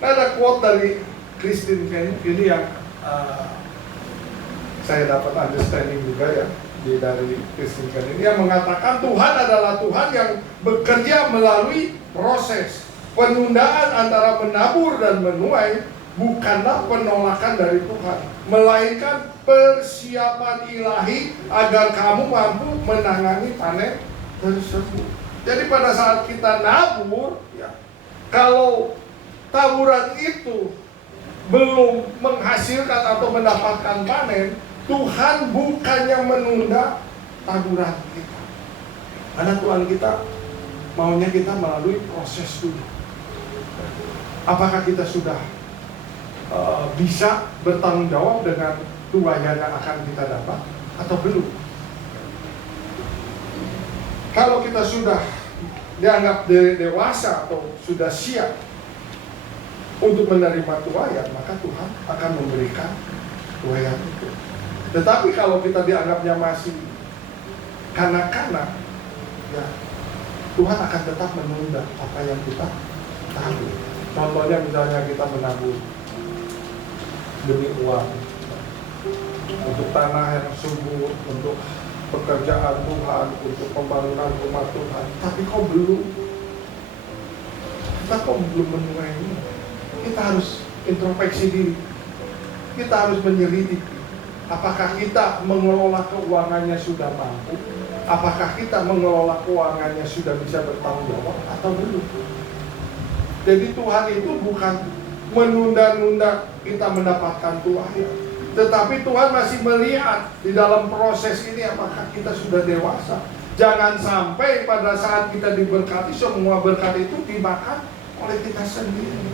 Nah, ada quote dari Christine Kane ini yang saya dapat understanding juga ya dari Christine Kane ini, yang mengatakan Tuhan adalah Tuhan yang bekerja melalui proses. Penundaan antara menabur dan menuai bukanlah penolakan dari Tuhan, melainkan persiapan ilahi agar kamu mampu menangani panen tersebut. Jadi pada saat kita nabur, ya, kalau taburan itu belum menghasilkan atau mendapatkan panen, Tuhan bukannya menunda taburan kita. Karena Tuhan kita maunya kita melalui proses dulu. Apakah kita sudah bisa bertanggung jawab dengan tuayan yang akan kita dapat atau belum? Kalau kita sudah dianggap dewasa atau sudah siap untuk menerima tuayan, maka Tuhan akan memberikan tuayan itu. Tetapi kalau kita dianggapnya masih kanak-kanak, ya Tuhan akan tetap menunda apa yang kita tabur. Contohnya misalnya kita menabur demi uang, untuk tanah yang subur, untuk pekerjaan Tuhan, untuk pembangunan rumah Tuhan, tapi kok belum menuai ini. Kita harus introspeksi diri, kita harus menyelidiki apakah kita mengelola keuangannya sudah mampu, apakah kita mengelola keuangannya sudah bisa bertanggung jawab atau belum. Jadi Tuhan itu bukan menunda-nunda kita mendapatkan tuayan, tetapi Tuhan masih melihat di dalam proses ini apakah kita sudah dewasa. Jangan sampai pada saat kita diberkati, semua berkat itu dimakan oleh kita sendiri.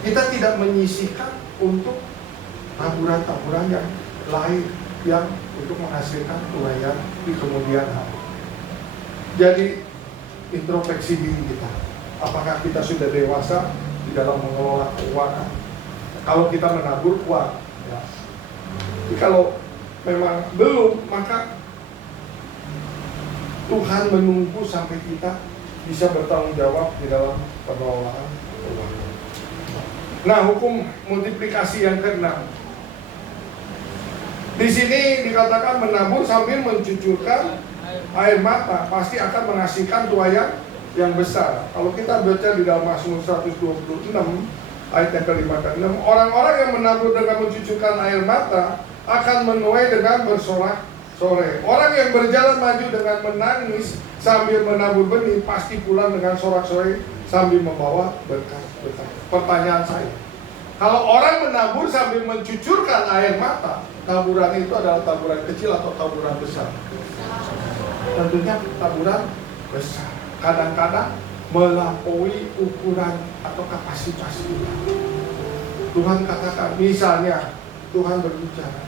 Kita tidak menyisihkan untuk taburan-taburan yang lain yang untuk menghasilkan tuayan di kemudian hari. Jadi introspeksi diri kita. Apakah kita sudah dewasa di dalam mengelola keuangan? Kalau kita menabur uang, ya. Jadi kalau memang belum, maka Tuhan menunggu sampai kita bisa bertanggung jawab di dalam pengelolaan keuangan. Nah, hukum multiplikasi yang keenam. Di sini dikatakan menabur sambil mencucurkan air mata pasti akan menghasilkan tuayan yang besar. Kalau kita baca di dalam Mazmur 126 ayat yang ke-5 ke 6, orang-orang yang menabur dengan mencucurkan air mata akan menuai dengan bersorak sore. Orang yang berjalan maju dengan menangis sambil menabur benih pasti pulang dengan sorak-sorai sambil membawa berkat-berkat. Pertanyaan saya, kalau orang menabur sambil mencucurkan air mata, taburan itu adalah taburan kecil atau taburan besar? Tentunya taburan besar. Kadang-kadang melampaui ukuran atau kapasitas kita. Tuhan katakan, misalnya Tuhan berbicara,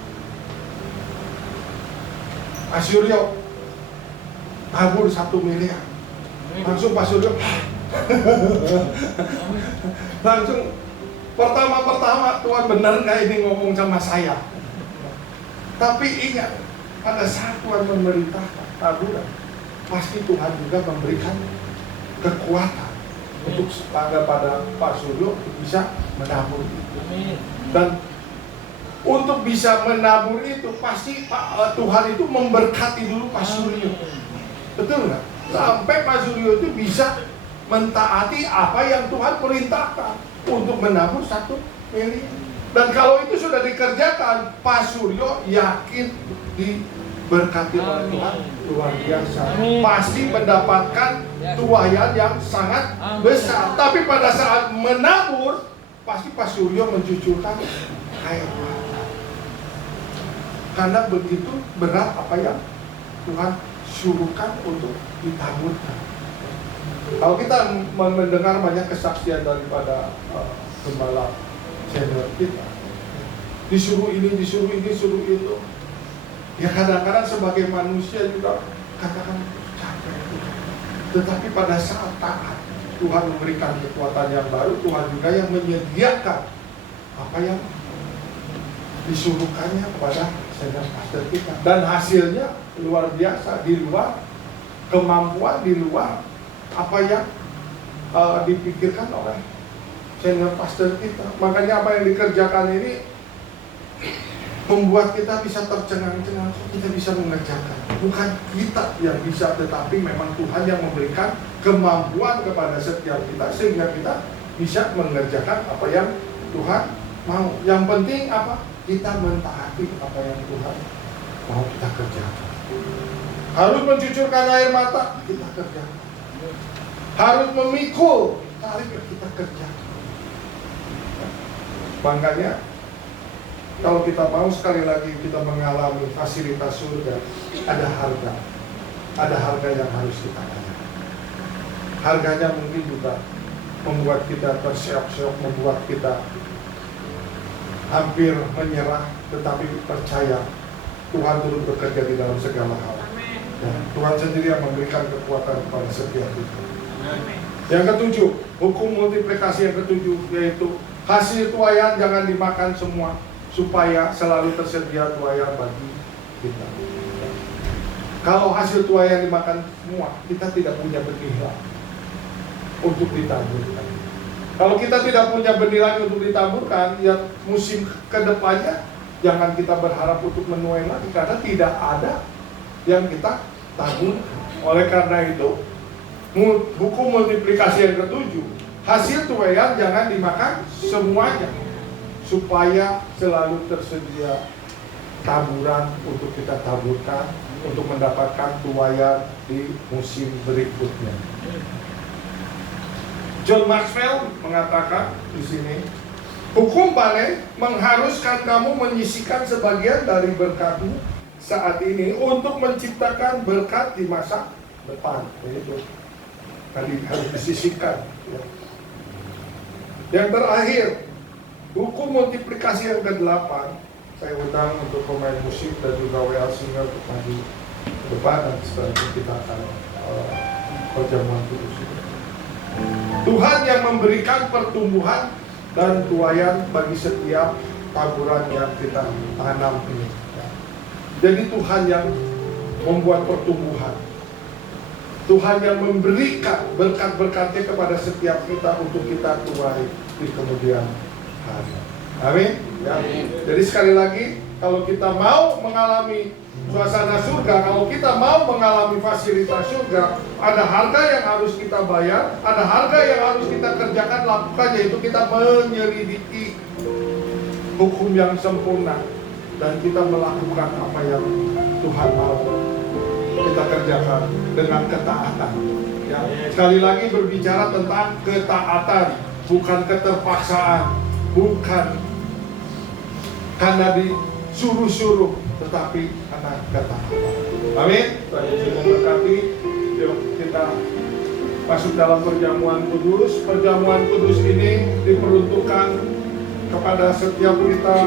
Pak Suryo tabur 1 miliar. Langsung Pak Suryo langsung pertama Tuhan benar nggak ini ngomong sama saya? Tapi ingat, pada saat Tuhan memerintahkan taburan, pasti Tuhan juga memberikan kekuatan untuk pada Pak Suryo bisa menabur itu. Dan untuk bisa menabur itu pasti Tuhan itu memberkati dulu Pak Suryo. Betul nggak? Sampai Pak Suryo itu bisa mentaati apa yang Tuhan perintahkan untuk menabur 1 miliar. Dan kalau itu sudah dikerjakan, Pak Suryo yakin diberkati oleh Tuhan luar biasa. Pasti mendapatkan tuayan yang sangat besar. Tapi pada saat menabur, pasti Pak Suryo mencucurkan air mata. Karena begitu berat apa yang Tuhan suruhkan untuk ditaburkan. Kalau kita mendengar banyak kesaksian daripada gembala senior kita, disuruh ini, disuruh itu, ya kadang-kadang sebagai manusia juga katakan capek. Tetapi pada saat taat, Tuhan memberikan kekuatan yang baru, Tuhan juga yang menyediakan apa yang disuruhkannya kepada senior pastor kita. Dan hasilnya luar biasa, di luar kemampuan, di luar apa yang dipikirkan oleh senior pastor kita. Makanya apa yang dikerjakan ini membuat kita bisa tercengang-cengang, kita bisa mengerjakan. Bukan kita yang bisa, tetapi memang Tuhan yang memberikan kemampuan kepada setiap kita sehingga kita bisa mengerjakan apa yang Tuhan mau. Yang penting apa? Kita mentaati apa yang Tuhan mau kita kerjakan. Harus mencucurkan air mata, kita kerjakan. Harus memikul tali, kita kerjakan. Makanya kalau kita mau sekali lagi kita mengalami fasilitas surga, ada harga yang harus kita bayar. Harganya mungkin juga membuat kita terseok-seok, membuat kita hampir menyerah, tetapi percaya Tuhan turut bekerja di dalam segala hal. Ya, Tuhan sendiri yang memberikan kekuatan kepada setiap kita. Yang ketujuh, hukum multiplikasi yang ketujuh, yaitu hasil tuayan jangan dimakan semua, supaya selalu tersedia tuayan bagi kita. Kalau hasil tuayan dimakan semua, kita tidak punya benih lagi untuk ditaburkan. Kalau kita tidak punya benih lagi untuk ditaburkan, ya musim kedepannya jangan kita berharap untuk menuai lagi, karena tidak ada yang kita tabur. Oleh karena itu, hukum multiplikasi yang ketujuh, hasil tuayan jangan dimakan semuanya, supaya selalu tersedia taburan untuk kita taburkan, untuk mendapatkan tuayan di musim berikutnya. John Maxwell mengatakan di sini, hukum panen mengharuskan kamu menyisihkan sebagian dari berkatmu saat ini untuk menciptakan berkat di masa depan. Itu tadi harus disisihkan. Yang terakhir, hukum multiplikasi yang ke-8, saya undang untuk pemain musik dan juga WL Singer untuk maju ke depan, dan setelah itu kita akan perjamuan kudus. Tuhan yang memberikan pertumbuhan dan tuayan bagi setiap taburan yang kita tanam ini. Jadi Tuhan yang membuat pertumbuhan, Tuhan yang memberikan berkat-berkatnya kepada setiap kita untuk kita tuai di kemudian hari. Amin. Ya. Jadi sekali lagi, kalau kita mau mengalami suasana surga, kalau kita mau mengalami fasilitas surga, ada harga yang harus kita bayar, ada harga yang harus kita kerjakan, lakukan, yaitu kita menyelidiki hukum yang sempurna dan kita melakukan apa yang Tuhan mau kita kerjakan dengan ketaatan. Ya, sekali lagi berbicara tentang ketaatan, bukan keterpaksaan, bukan karena disuruh-suruh, tetapi karena ketaatan. Amin. Tuhan Yesus memberkati. Yuk kita masuk dalam perjamuan kudus. Perjamuan kudus ini diperuntukkan kepada setiap kita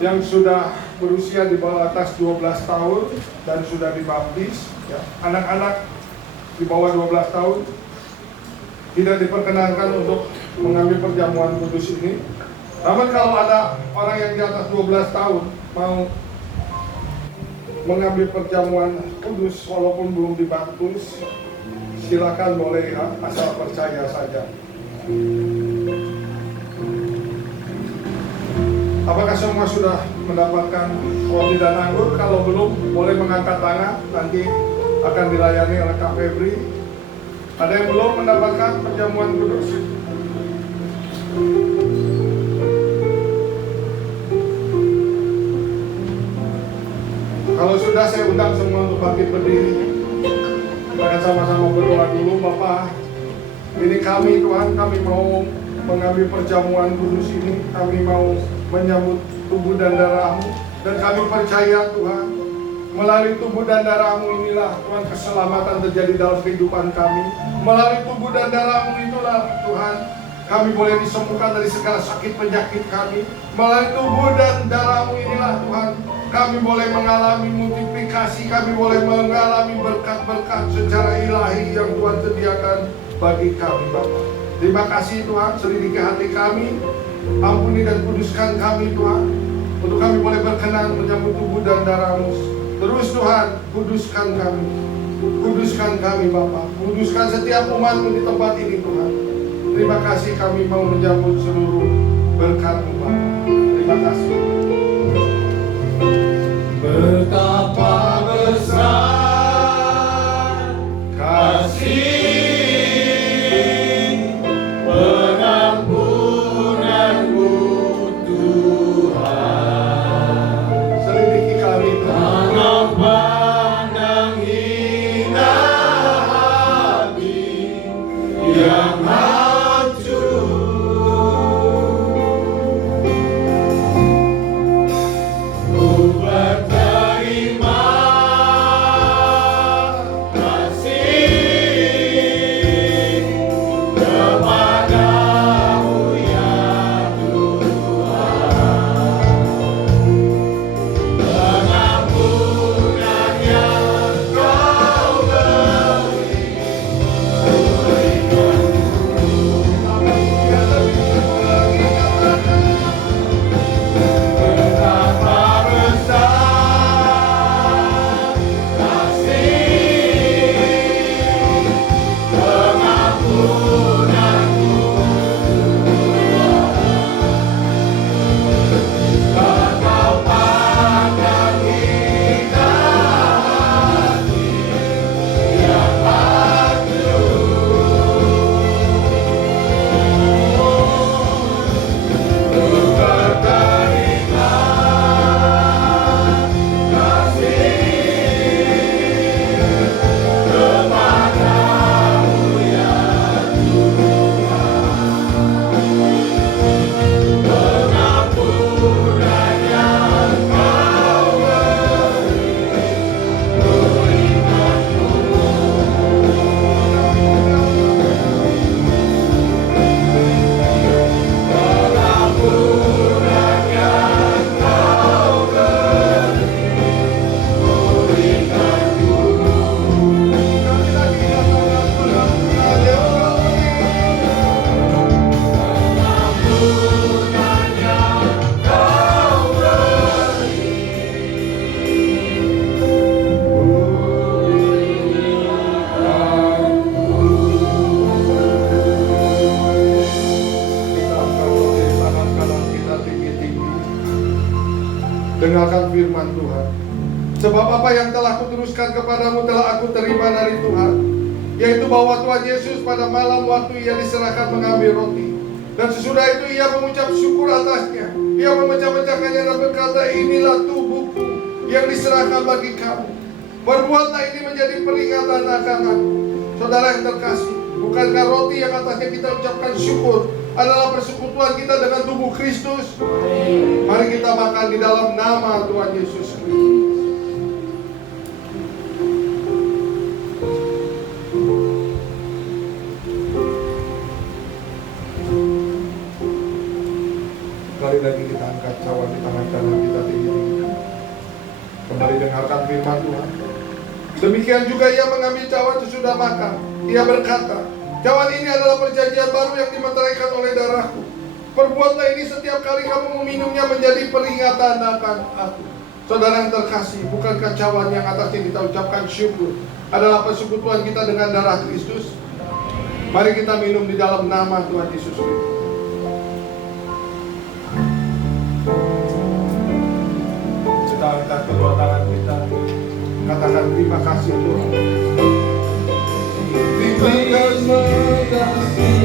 yang sudah berusia di bawah atas 12 tahun dan sudah dibaptis. Ya. Anak-anak di bawah 12 tahun tidak diperkenankan untuk mengambil perjamuan kudus ini. Namun kalau ada orang yang di atas 12 tahun mau mengambil perjamuan kudus walaupun belum dibaptis, silakan boleh ya, asal percaya saja. Apakah semua sudah mendapatkan roti dan anggur? Kalau belum, boleh mengangkat tangan. Nanti akan dilayani oleh Kak Febri. Ada yang belum mendapatkan perjamuan kudus? Kalau sudah, saya undang semua untuk bangkit berdiri. Kita akan sama-sama berdoa dulu. Bapak, ini kami Tuhan, kami mau mengambil perjamuan kudus ini. Kami mau menyambut tubuh dan darah-Mu. Dan kami percaya Tuhan, melalui tubuh dan darah-Mu inilah Tuhan keselamatan terjadi dalam kehidupan kami. Melalui tubuh dan darah-Mu itulah Tuhan kami boleh disembuhkan dari segala sakit penyakit kami. Melalui tubuh dan darah-Mu inilah Tuhan kami boleh mengalami multiplikasi, kami boleh mengalami berkat-berkat secara ilahi yang Tuhan sediakan bagi kami Bapak. Terima kasih Tuhan, selidiki hati kami, ampuni dan kuduskan kami Tuhan, untuk kami boleh berkenan menyambut tubuh dan darah-Mu. Terus Tuhan, kuduskan kami Bapa, kuduskan setiap umat-Mu di tempat ini Tuhan. Terima kasih kami mau menyambut seluruh berkat-Mu Bapa. Terima kasih. Betapa besar kasih pengampunan-Mu Tuhan. Selidiki kami Tuhan. Tanam pandang indah hati yang hancur. Ku berterima kasih kepadamu ya Tuhan. Pengampunan yang Kau beri, betapa besar kasih pengampunan-Mu Tuhan. Kau pandang indah hati yang hancur. Ku berterima kasih kepadamu ya pengampunan yang Kau beri, pengampunan yang Kau Dengarkan firman Tuhan. Sebab apa yang telah kuteruskan kepadamu telah aku terima dari Tuhan, yaitu bahwa Tuhan Yesus pada malam waktu ia diserahkan mengambil roti, dan sesudah itu ia mengucap syukur atasnya. Ia memecah-mecahkannya dan berkata, inilah tubuhku yang diserahkan bagi kamu. Berbuatlah ini menjadi peringatan akan aku. Saudara yang terkasih, bukankah roti yang atasnya kita ucapkan syukur adalah persekutuan kita dengan tubuh Kristus? Mari kita makan di dalam nama Tuhan Yesus Kristus. Sekali lagi kita angkat cawan di tangan kanan kita tinggi-tinggi. Kembali dengarkan firman Tuhan. Demikian juga ia mengambil cawan sesudah makan. Ia berkata, cawan ini adalah perjanjian baru yang dimeteraikan oleh darahku. Perbuatlah ini setiap kali kamu meminumnya menjadi peringatan akan aku. Saudara yang terkasih, bukankah cawan yang atasnya kita ucapkan syukur adalah persekutuan kita dengan darah Kristus? Mari kita minum di dalam nama Tuhan Yesus Kristus. Kita angkat kedua tangan kita, katakan terima kasih Tuhan. Terima kasih. Terima kasih.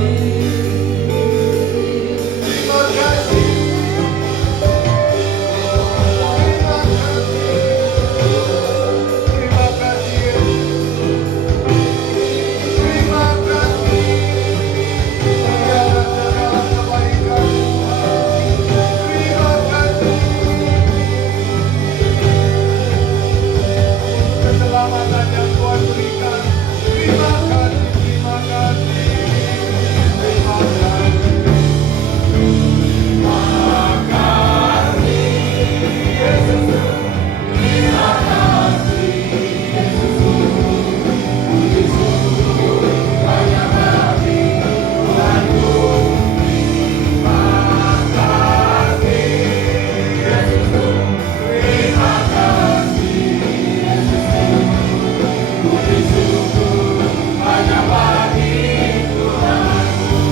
Terima kasih. Terima kasih. Segala kebaikan. Terima kasih. Keselamatan yang Tuhan berikan. Terima kasih, terima kasih, terima kasih. Terima kasih, Yesus. Terima kasih, Yesus. Hanya bagi Tuhanku. Terima kasih, Yesus. Terima kasih. Hanya bagi Tuhanku. Terima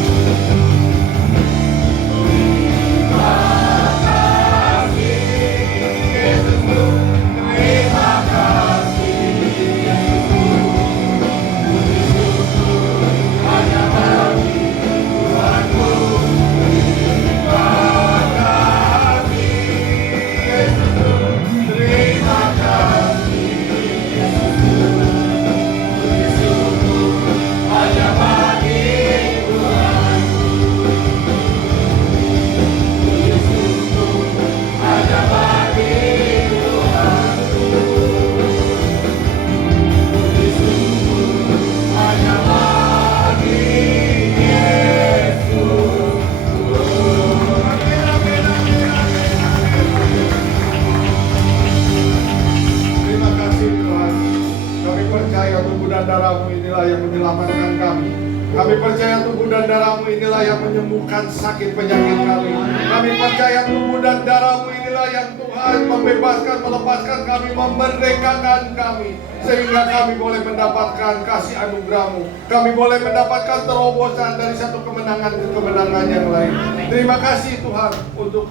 kasih, Yesus. Terima kasih, hanya bagi Tuhanku. Terima kasih, Yesus. Terima kasih. Hanya bagi Tuhanku, hanya bagi Tuhanku, hanya bagi Yesus. Terima kasih Tuhan. Kami percaya tubuh dan darah-Mu inilah yang menyelamatkan kami. Kami percaya tubuh dan darah-Mu inilah yang menyembuhkan sakit penyakit kami. Kami percaya tubuh dan darah-Mu inilah yang Tuhan membebaskan, melepaskan kami, memerdekakan kami. Sehingga kami boleh mendapatkan kasih anugerah-Mu. Kami boleh mendapatkan terobosan dari satu kemenangan ke kemenangan yang lain. Terima kasih Tuhan untuk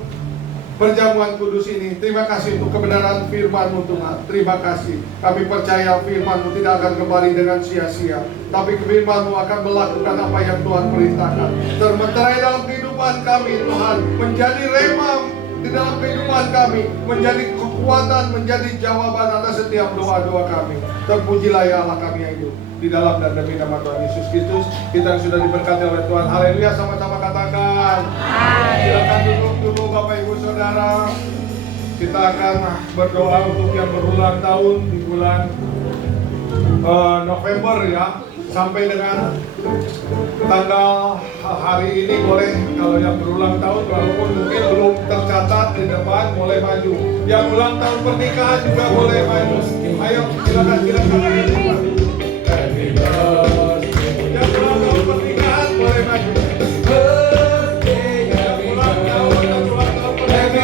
perjamuan kudus ini. Terima kasih untuk kebenaran firman-Mu Tuhan. Terima kasih. Kami percaya firman-Mu tidak akan kembali dengan sia-sia, tapi firman-Mu akan melakukan apa yang Tuhan perintahkan. Termeterai dalam kehidupan kami Tuhan, menjadi rema di dalam kehidupan kami, menjadi kekuatan, menjadi jawaban atas setiap doa-doa kami. Terpujilah ya Allah kami yang hidup. Di dalam dan demi nama Tuhan Yesus Kristus, kita yang sudah diberkati oleh Tuhan. Haleluya, sama-sama katakan. Silakan duduk dulu Bapak Ibu Saudara. Kita akan berdoa untuk yang berulang tahun di bulan November ya, sampai dengan tanggal hari ini boleh, kalau yang berulang tahun walaupun mungkin belum tercatat di depan boleh maju. Yang ulang tahun pernikahan juga boleh maju. Ayo silakan. Yang ulang tahun pernikahan boleh maju. Yang ulang tahun dan ulang tahun pernikahan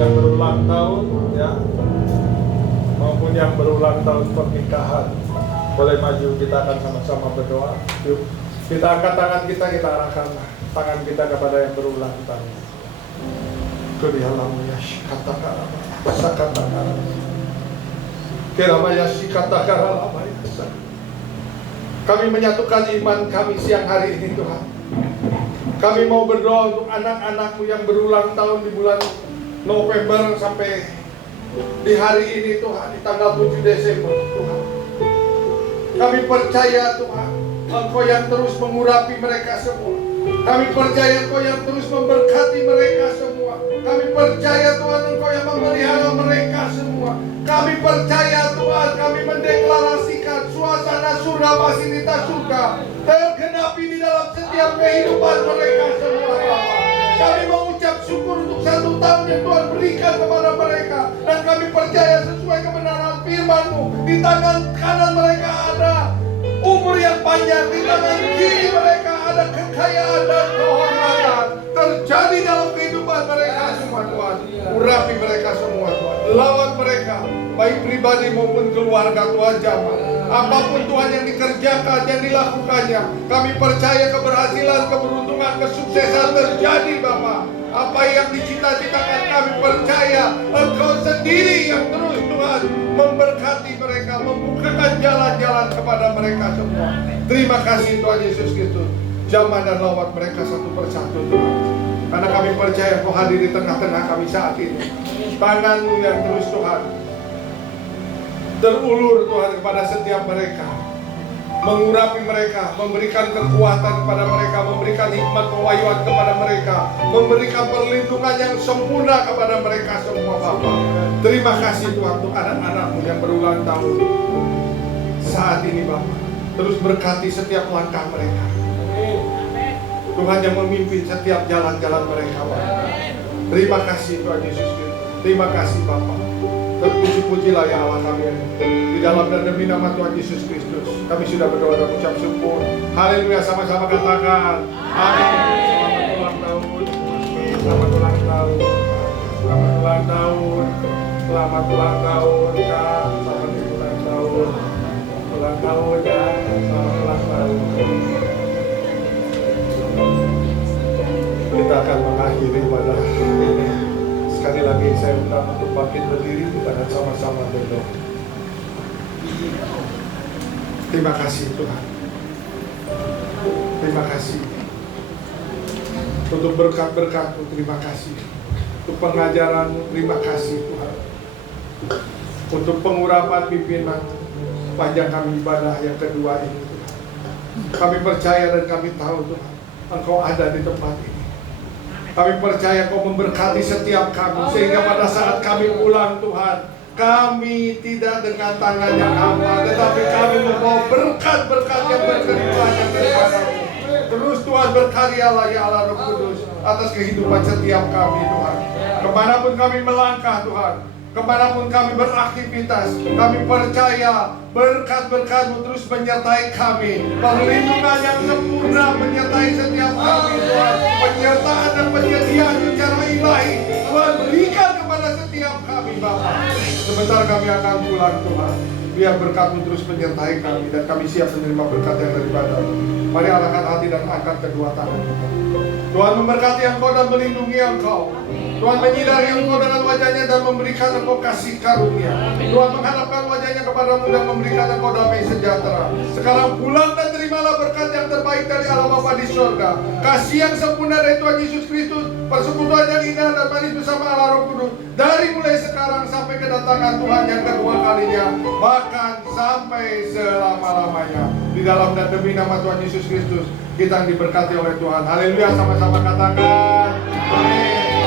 yang berulang tahun ya, maupun yang berulang tahun pernikahan Boleh maju, kita akan sama-sama berdoa. Yuk, kita angkat tangan kita arahkan tangan kita kepada yang berulang tahun. Kerialamu ya shikata sakata Keramaya shikata karamaya. Kami menyatukan iman kami siang hari ini Tuhan. Kami mau berdoa untuk anak-anakmu yang berulang tahun di bulan November sampai di hari ini Tuhan, di tanggal 7 Desember Tuhan. Kami percaya Tuhan, Engkau yang terus mengurapi mereka semua. Kami percaya Engkau yang terus memberkati mereka semua. Kami percaya Tuhan Engkau yang memelihara mereka semua. Kami percaya Tuhan, kami mendeklarasikan suasana surga fasilitas surga tergenapi di dalam setiap kehidupan mereka semua Bapa. Kami mengucap syukur untuk 1 tahun yang Tuhan berikan kepada mereka. Dan kami percaya sesuai kebenaran firman-Mu, di tangan kanan mereka ada umur yang panjang, di tangan kiri mereka ada kekayaan dan kehormatan terjadi dalam kehidupan mereka semua Tuhan. Urapi mereka semua Tuhan, lawan mereka baik pribadi maupun keluarga Tuhan jamaah. Apapun Tuhan yang dikerjakan, yang dilakukannya, kami percaya keberhasilan, keberuntungan, kesuksesan terjadi Bapa. Apa yang dicita-citakan kami percaya Engkau sendiri yang terus Tuhan memberkati mereka, membukakan jalan-jalan kepada mereka semua. Terima kasih Tuhan Yesus Kristus. Jamah dan lawat mereka satu persatu Tuhan. Karena kami percaya Engkau hadir di tengah-tengah kami saat ini. Tangan-Mu yang terus Tuhan terulur Tuhan kepada setiap mereka, mengurapi mereka, memberikan kekuatan kepada mereka, memberikan hikmat pewahyuan kepada mereka, memberikan perlindungan yang sempurna kepada mereka semua Bapa. Terima kasih Tuhan untuk anak-anak-Mu yang berulang tahun saat ini Bapa. Terus berkati setiap langkah mereka. Tuhan yang memimpin setiap jalan-jalan mereka Bapa. Terima kasih Tuhan Yesus Kristus. Terima kasih Bapa. Terpuji-pujilah ya Allah kami. Di dalam dan demi nama Tuhan Yesus Kristus kami sudah berdoa dan ucap syukur. Haleluya, sama-sama katakan amin. Selamat ulang tahun. Selamat ulang tahun. Selamat ulang tahun. Selamat ulang tahun Kak. Selamat ulang tahun. Ulang tahun ya. Selamat ulang tahun. Kita akan mengakhiri pada ini. Sekali lagi saya undang untuk bangkit berdiri, kita akan sama-sama berdoa. Terima kasih Tuhan. Terima kasih untuk berkat-berkat-Mu, terima kasih untuk pengajaran-Mu, terima kasih Tuhan untuk pengurapan pimpinan panjang kami ibadah yang kedua ini Tuhan. Kami percaya dan kami tahu Tuhan Engkau ada di tempat ini. Kami percaya Kau memberkati setiap kami, sehingga pada saat kami pulang Tuhan, kami tidak dengan tangan yang hampa, tetapi kami membawa berkat-berkat yang berkelimpahan daripada-Mu. Terus Tuhan berkaryalah ya Allah Roh Kudus atas kehidupan setiap kami Tuhan. Kemanapun kami melangkah Tuhan, kemanapun kami beraktivitas, kami percaya berkat-berkat-Mu terus menyertai kami. Perlindungan yang sempurna menyertai setiap kami Tuhan. Penyertaan dan penyediaan secara ilahi Tuhan berikan kepada setiap kami Bapa. Sebentar kami akan pulang Tuhan, biar berkat-Mu terus menyertai kami dan kami siap menerima berkat yang daripada-Mu. Mari arahkan hati dan angkat kedua tangan kita. Tuhan memberkati Engkau dan melindungi Engkau. Tuhan menyinari Engkau dengan wajahnya dan memberikan Engkau kasih karunia. Tuhan menghadapkan wajahnya kepada-Mu dan memberikan Engkau damai sejahtera. Sekarang pulang dan terimalah berkat yang terbaik dari Allah Bapa di surga. Kasih yang sempurna dari Tuhan Yesus Kristus, persekutuan yang indah dan manis bersama Allah Roh Kudus, dari mulai sekarang sampai kedatangan Tuhan yang kedua kalinya, bahkan sampai selama-lamanya. Di dalam dan demi nama Tuhan Yesus Kristus, kita diberkati oleh Tuhan. Haleluya, sama-sama katakan amin.